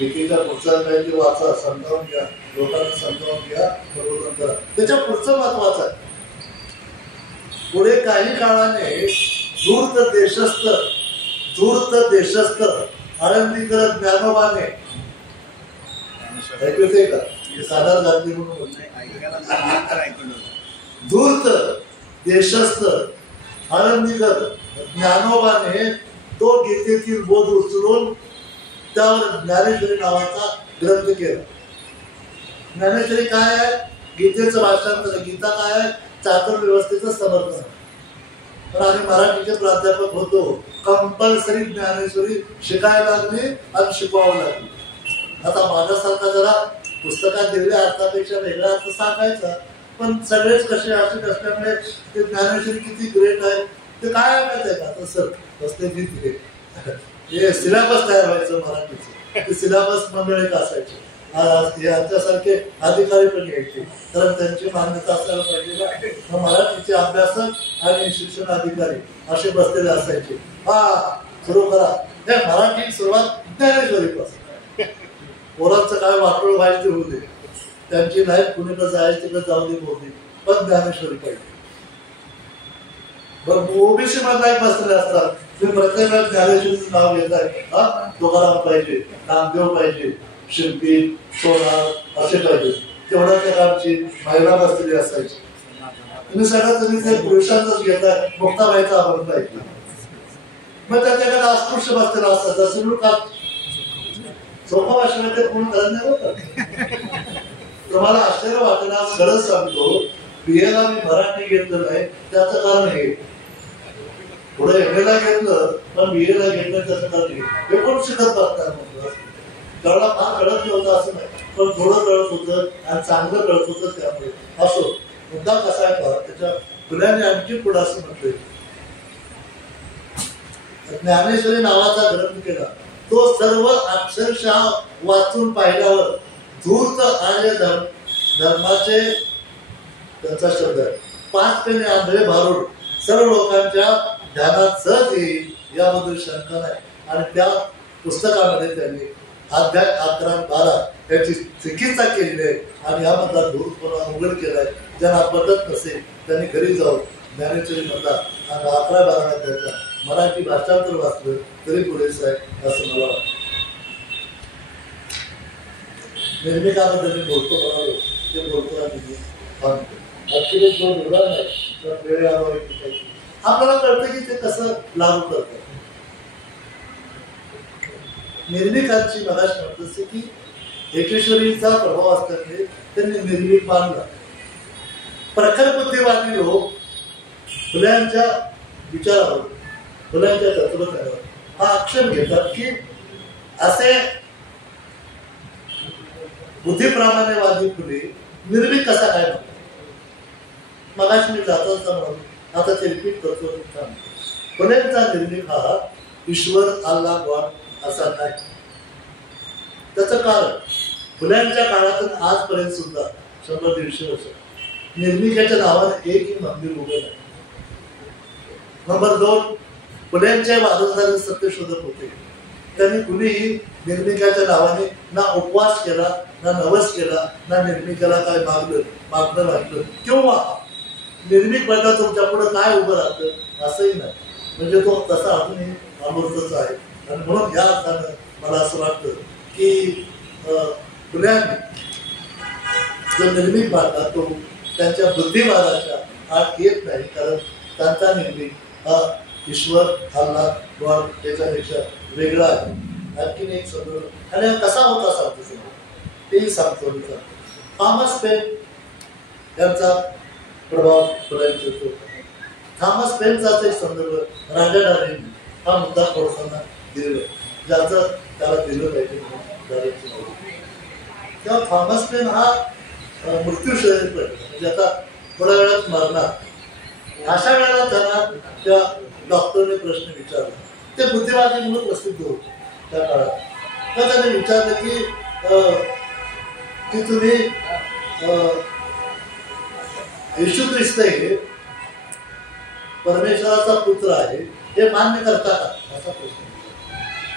गीतेच्या पुढचा काही ते वाचा, समजावून घ्या, लोकांना समजावून घ्या, प्रबोधन करा. त्याच्या पुढचं महत्वाचं आहे. पुढे काही काळाने धूर्त देशस्थ आळंदीकर ज्ञानोबाने ऐकते का? साधारण जाती म्हणून धूर्त देशस्थ आळंदीकर ज्ञानोबाने तो गीतेतील बोध उचलून त्यावर ज्ञानेश्वरी नावाचा ग्रंथ केला. ज्ञानेश्वरी काय आहे? गीतेचं भाषांतर. गीता काय आहे? चातुर व्यवस्थेचं समर्थन. पण आम्ही मराठीचे प्राध्यापक होतो, कंपल्सरी ज्ञानेश्वरी शिकायला लागली आणि शिकवावं लागली. आता माझ्यासारखा जरा पुस्तकात दिलेल्या अर्थापेक्षा वेगळा अर्थ सांगायचा, पण सगळेच कसे असे असल्यामुळे ते ज्ञानेश्वरी किती ग्रेट आहे ते काय माहित आहे का? तसं बसले हे सिलेबस तयार व्हायचं मराठीचं. ते सिलेबस मंडळ एक असायचे. यांच्यासारखे अधिकारी पण यायचे, कारण त्यांची मान्यता असायला पाहिजे. मराठीचे अभ्यासक आणि शिक्षण अधिकारी असे बसलेले असायचे. सुरू करा. हे मराठी सुरुवात ज्ञानेश्वरीपासून. पोरांचं काय वाटोळ व्हायचे होऊ दे, त्यांची नाही कुणीकडे जायचं तिकडे जाऊ दे मोदी, पण ज्ञानेश्वरी पाहिजे. ओबीसी मधला एक बसलेले असतात, ते प्रत्येक ज्ञानेश्वरीचं नाव घेत आहे. तुकाराम पाहिजे, नामदेव पाहिजे, शिल्पी, सोनार असे पाहिजे. तेवढ्या प्रकारची महिला बसलेली असायची. तुम्ही सगळं तुम्ही ते पुरुषांच घेताय. मुक्ताबाईचा आपण पाहिजे, मग त्याच्याकडे अस्पृश्य बसलेला असतात. जसं का सोपा भाषेमध्ये ते पूर्ण करत नाही होतं. तुम्हाला आश्चर्य वाटणार, खरंच सांगतो, बीएला मी मराठी घेतलं नाही त्याचं कारण हे. पुढे एमएला घेतलं पण बीएला घेतलं त्याचं कारण हे कोण शिकत बसणार म्हटलं. कळला फार कळत नव्हतं असं नाही, पण थोडं कळत होतं आणि चांगलं कळत होतं. त्यामुळे असो, मुद्दा कसा आहे का, त्याच्या फुल्याने आणखी पुढे असं म्हटलंय, ज्ञानेश्वरी नावाचा ग्रंथ केला. तो सर्व अक्षरशः वाचून पाहिल्यावर धूर्त आर्य धर्माचे त्यांचा शब्द आहे, 5 पेने आंधळे भारूड सर्व लोकांच्या ध्यानात सहज येईल याबद्दल शंका नाही. आणि त्या पुस्तकामध्ये त्यांनी अध्याय 11 आणि 12 याची चिकित्सा केलेली आहे आणि यामधला धूर्तपणा उघड केलाय. ज्यांना पटत नसेल त्यांनी घरी जाऊन ज्ञानेश्वरी मधला आणि 11-12 अध्यायाचा मराठी भाषांतर वाचलं तरी पुरेसं आहे असं मला वाटतं. निर्मिकाबद्दल मी बोलतो म्हणालो, ते बोलतो आणि थांबतो. ऍक्च्युली जो निवडा नाही तर वेळ आपल्याला कळतं की ते कसं लागू करतात. निर्मिकांची मगाशी म्हटलं की एकेश्वरीचा प्रभाव असल्याने त्यांनी निर्मिक मानला. प्रखर बुद्धिवादी लोक फुल्यांच्या विचारावर, फुल्यांच्या तत्वज्ञानावर हा आक्षेप घेतात की असे बुद्धिप्रमाणेवादी फुले निर्मिक कसा काय म्हणतात. मगाशी मी जाता म्हणून आता ते रिपीट करतो. फुल्यांचा निर्मिक हा ईश्वर, अल्लाह, गॉड असा नाही. त्याचं कारण फुल्यांच्या काळातून आजपर्यंत सुद्धा 100-150 वर्ष निर्मिकाच्या नावाने एकही मंदिर उभे नाही. नंबर 2, फुल्यांच्या वादनदारी सत्यशोधक होते. त्यांनी कुणीही निर्मिकाच्या नावाने ना उपवास केला, ना नवस केला, ना निर्मिकाला काय मागणं लागलं किंवा निर्मिक बदला तुमच्या पुढे काय उभं राहतं असंही नाही. म्हणजे तो तसा अजूनही अमृतच आहे. आणि म्हणून या अर्थानं मला असं वाटतं की फुल्यांनी जो निर्मिक मानला तो त्यांच्या बुद्धिवादाच्या आत येत नाही, कारण त्यांचा निर्मिक हा ईश्वर, अल्लाह, गॉड याच्यापेक्षा वेगळा आहे. आणखीन एक संदर्भ आणि कसा होता सांगतो तेही सांगतो. थॉमस पेन यांचा प्रभाव फुल्यांचा होतो. थॉमस पेनचाच एक संदर्भ राजा डारेंनी हा मुद्दा थोडसाना दिलेला, ज्याचं त्याला दिलं पाहिजे. तेव्हा थॉमस पेन हा मृत्यूशयी पडला, म्हणजे आता थोड्या वेळात मरणार. अशा वेळेला त्यांना त्या डॉक्टरने प्रश्न विचारला. ते बुद्धिवादी म्हणून प्रसिद्ध होते त्या काळात. तर त्याने विचारलं की तुम्ही येशू ख्रिस्त हे परमेश्वराचा पुत्र आहे हे मान्य करता का, असा प्रश्न.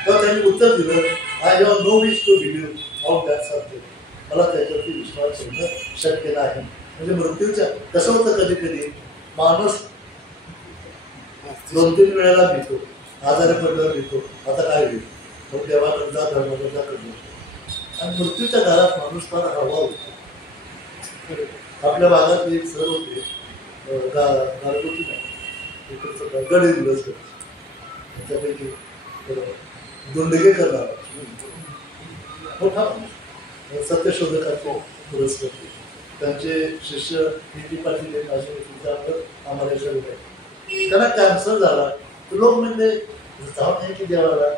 तर त्यांनी उत्तर दिलं, I have no wish to believe on that subject. मला त्याच्यावरती विश्वास ठेवणं शक्य नाही. म्हणजे मृत्यूच्या कसं होतं कधी कधी माणूस 2-3 वेळेला भीतो, आजारी पडल्यावर भीतो, आता काय होईल, मग देवाकडचा धर्माकडचा करतो आणि मृत्यूच्या घरात माणूस फार हवा होतो. आपल्या भागात एक सर होते गारगोटी नाही गडी दिवस त्याच्यापैकी दोंडगे करणार मोठा सत्यशोधकाचा पुरस्कार. त्यांचे शिष्य नीती पाटील एक असे आम्हाला शरीर आहे. त्यांना कॅन्सर झाला. लोक म्हणजे जाऊ नाही की देवाला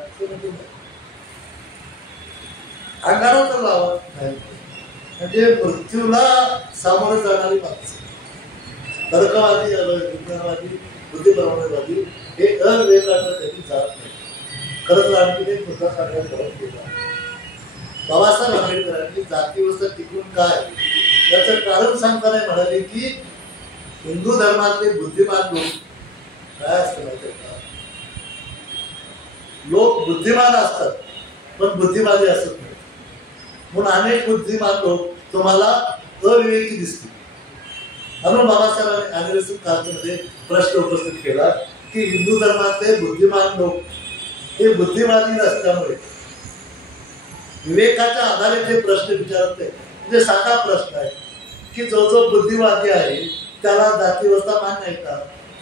अंगावर तर लावा नाही. म्हणजे मृत्यूला सामोरे जाणारी माणसं तर्कवादी विज्ञानवादी बुद्धिप्रमाणवादी हे अविवेकांना कधी जात नाही. खरंच आणखी एक मुद्दा सांगायला गरज केला. बाबासाहेब आंबेडकरांनी जाती व्यवस्था टिकून काय याचं कारण सांगताना म्हणाले की हिंदू धर्मातले बुद्धिमान लोक काय असतं माहिती का, लोक बुद्धिमान असतात पण बुद्धिवादी असत नाही. म्हणून अनेक बुद्धिमान लोक तुम्हाला अविवेकी दिसतील. म्हणून बाबासाहेबांनी अनिर्वचनिक काळामध्ये प्रश्न उपस्थित केला की हिंदू धर्मातले बुद्धिमान लोक हे बुद्धिवादी नसल्यामुळे विवेकाच्या आधारे ते प्रश्न विचारत नाही. म्हणजे साधा प्रश्न आहे की जो जो बुद्धिवादी आहे त्याला जाती व्यवस्था मान्य आहे का,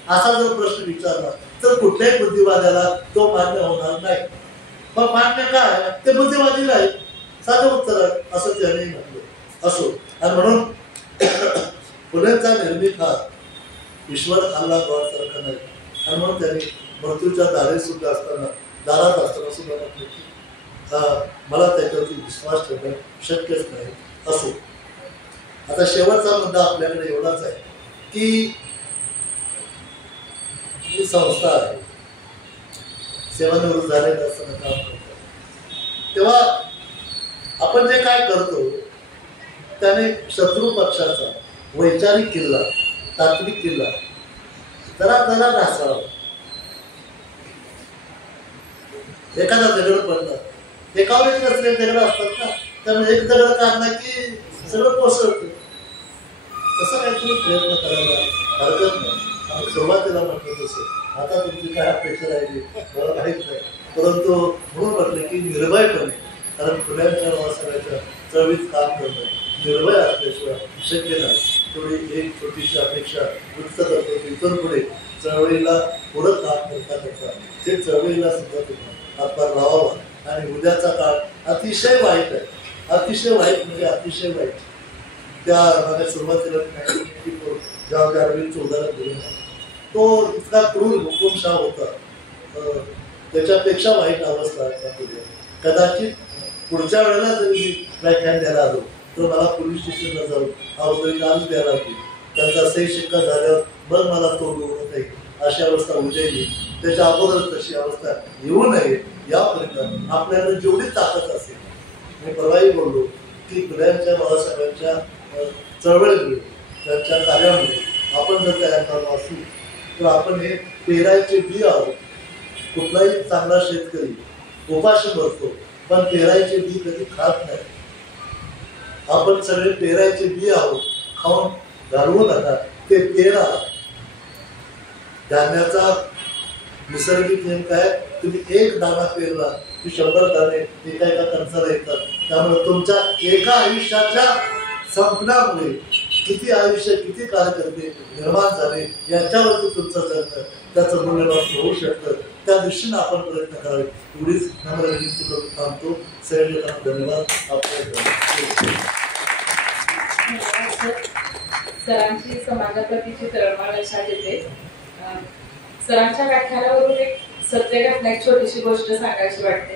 असा जर प्रश्न विचारला तर कुठल्याही बुद्धिवाद्याला तो मान्य होणार नाही. मग मान्य काय ते बुद्धिवादी नाही. साधं उत्तर आहे असं त्यांनी म्हटलं असो. आणि म्हणून पुण्याचा निर्मित हा ईश्वर अल्लाह गॉड सारखा नाही. आणि म्हणून त्यांनी मृत्यूच्या दारात सुद्धा असताना सुद्धा म्हटलं की मला त्याच्यावरती विश्वास ठेवणं शक्यच नाही असो. आता शेवटचा मुद्दा आपल्याकडे एवढाच आहे की ही संस्था आहे, सेवानिवृत्त झालेलं असताना काम करतात तेव्हा आपण जे काय करतो त्याने शत्रू पक्षाचा वैचारिक किल्ला तात्विक किल्ला जरा जरा ढासळावा. एखादा दगड पडला, एकावर एक नसले दगड असतात ना, त्यामुळे एक दगड काढला की सगळं कोसळतं. तसं काहीतरी प्रयत्न करायला हरकत नाही. आम्ही सुरुवातीला म्हटलं तसं आता तुमची काय अपेक्षा राहिली मला माहीत नाही, परंतु म्हणून म्हटलं की निर्भयपणे, कारण पुण्याच्या सगळ्याच्या चळवळीत काम करणं निर्भय असल्याशिवाय शक्य नाही. तेवढी एक छोटीशी अपेक्षा व्यक्त करतो की इथून पुढे चळवळीला पुढं काम करता करता ते चळवळीला सुद्धा तुम्ही हातभार लावावा. आणि उद्याचा काळ अतिशय वाईट आहे, अतिशय वाईट म्हणजे अतिशय वाईट. त्या माझ्या सुरुवातीला अरविंदचं उदाहरण दिलं तो इतका क्रूर हुकुमशाह होता, त्याच्यापेक्षा वाईट अवस्था कदाचित पुढच्या वेळेला जरी मी व्याख्यान द्यायला आलो तर मला पोलीस स्टेशनला जाऊन अगोदर काल द्यायला लागली. त्यांचा सही शिक्का झाल्यावर मग मला तो निवडत नाही अशी अवस्था उद्या येईल. त्याच्या अगोदर तशी अवस्था येऊ नये यापर्यंत आपल्याकडे जेवढी ताकद असेल. मी परवाही बोललो की पुण्याच्या बाबासाहेबांच्या चळवळीमुळे त्यांच्या कार्यामुळे आपण जर तयार करणार असू तर आपण हे पेरायचे बी आहोत. कुठलाही चांगला शेतकरी उपाशी भरतो पण पेरायचे बी कधी खात नाही. आपण सगळे पेरायचे बी आहोत, खाऊन घालवू नका, ते पेरा. धान्याचा नैसर्गिक नेम काय, तुम्ही एक दाणा पेरला की 100 दाणे एका एका कणसाला येतात. त्यामुळे तुमच्या एका आयुष्याच्या संपण्यामुळे किती आयुष्य किती कार्यकर्ते निर्माण झाले याच्यावरती तुमचं जगणं त्याचं मूल्यवान होऊ शकतं. त्या दृष्टीने आपण प्रयत्न करावे एवढीच नम्र विनंती करून थांबतो. सगळ्यांना धन्यवाद. सरांची समाजाप्रतीची तळमळ लक्षात येते. सरांच्या व्याख्यानावरून एक सत्य घटना एक छोटीशी गोष्ट सांगायची वाटते.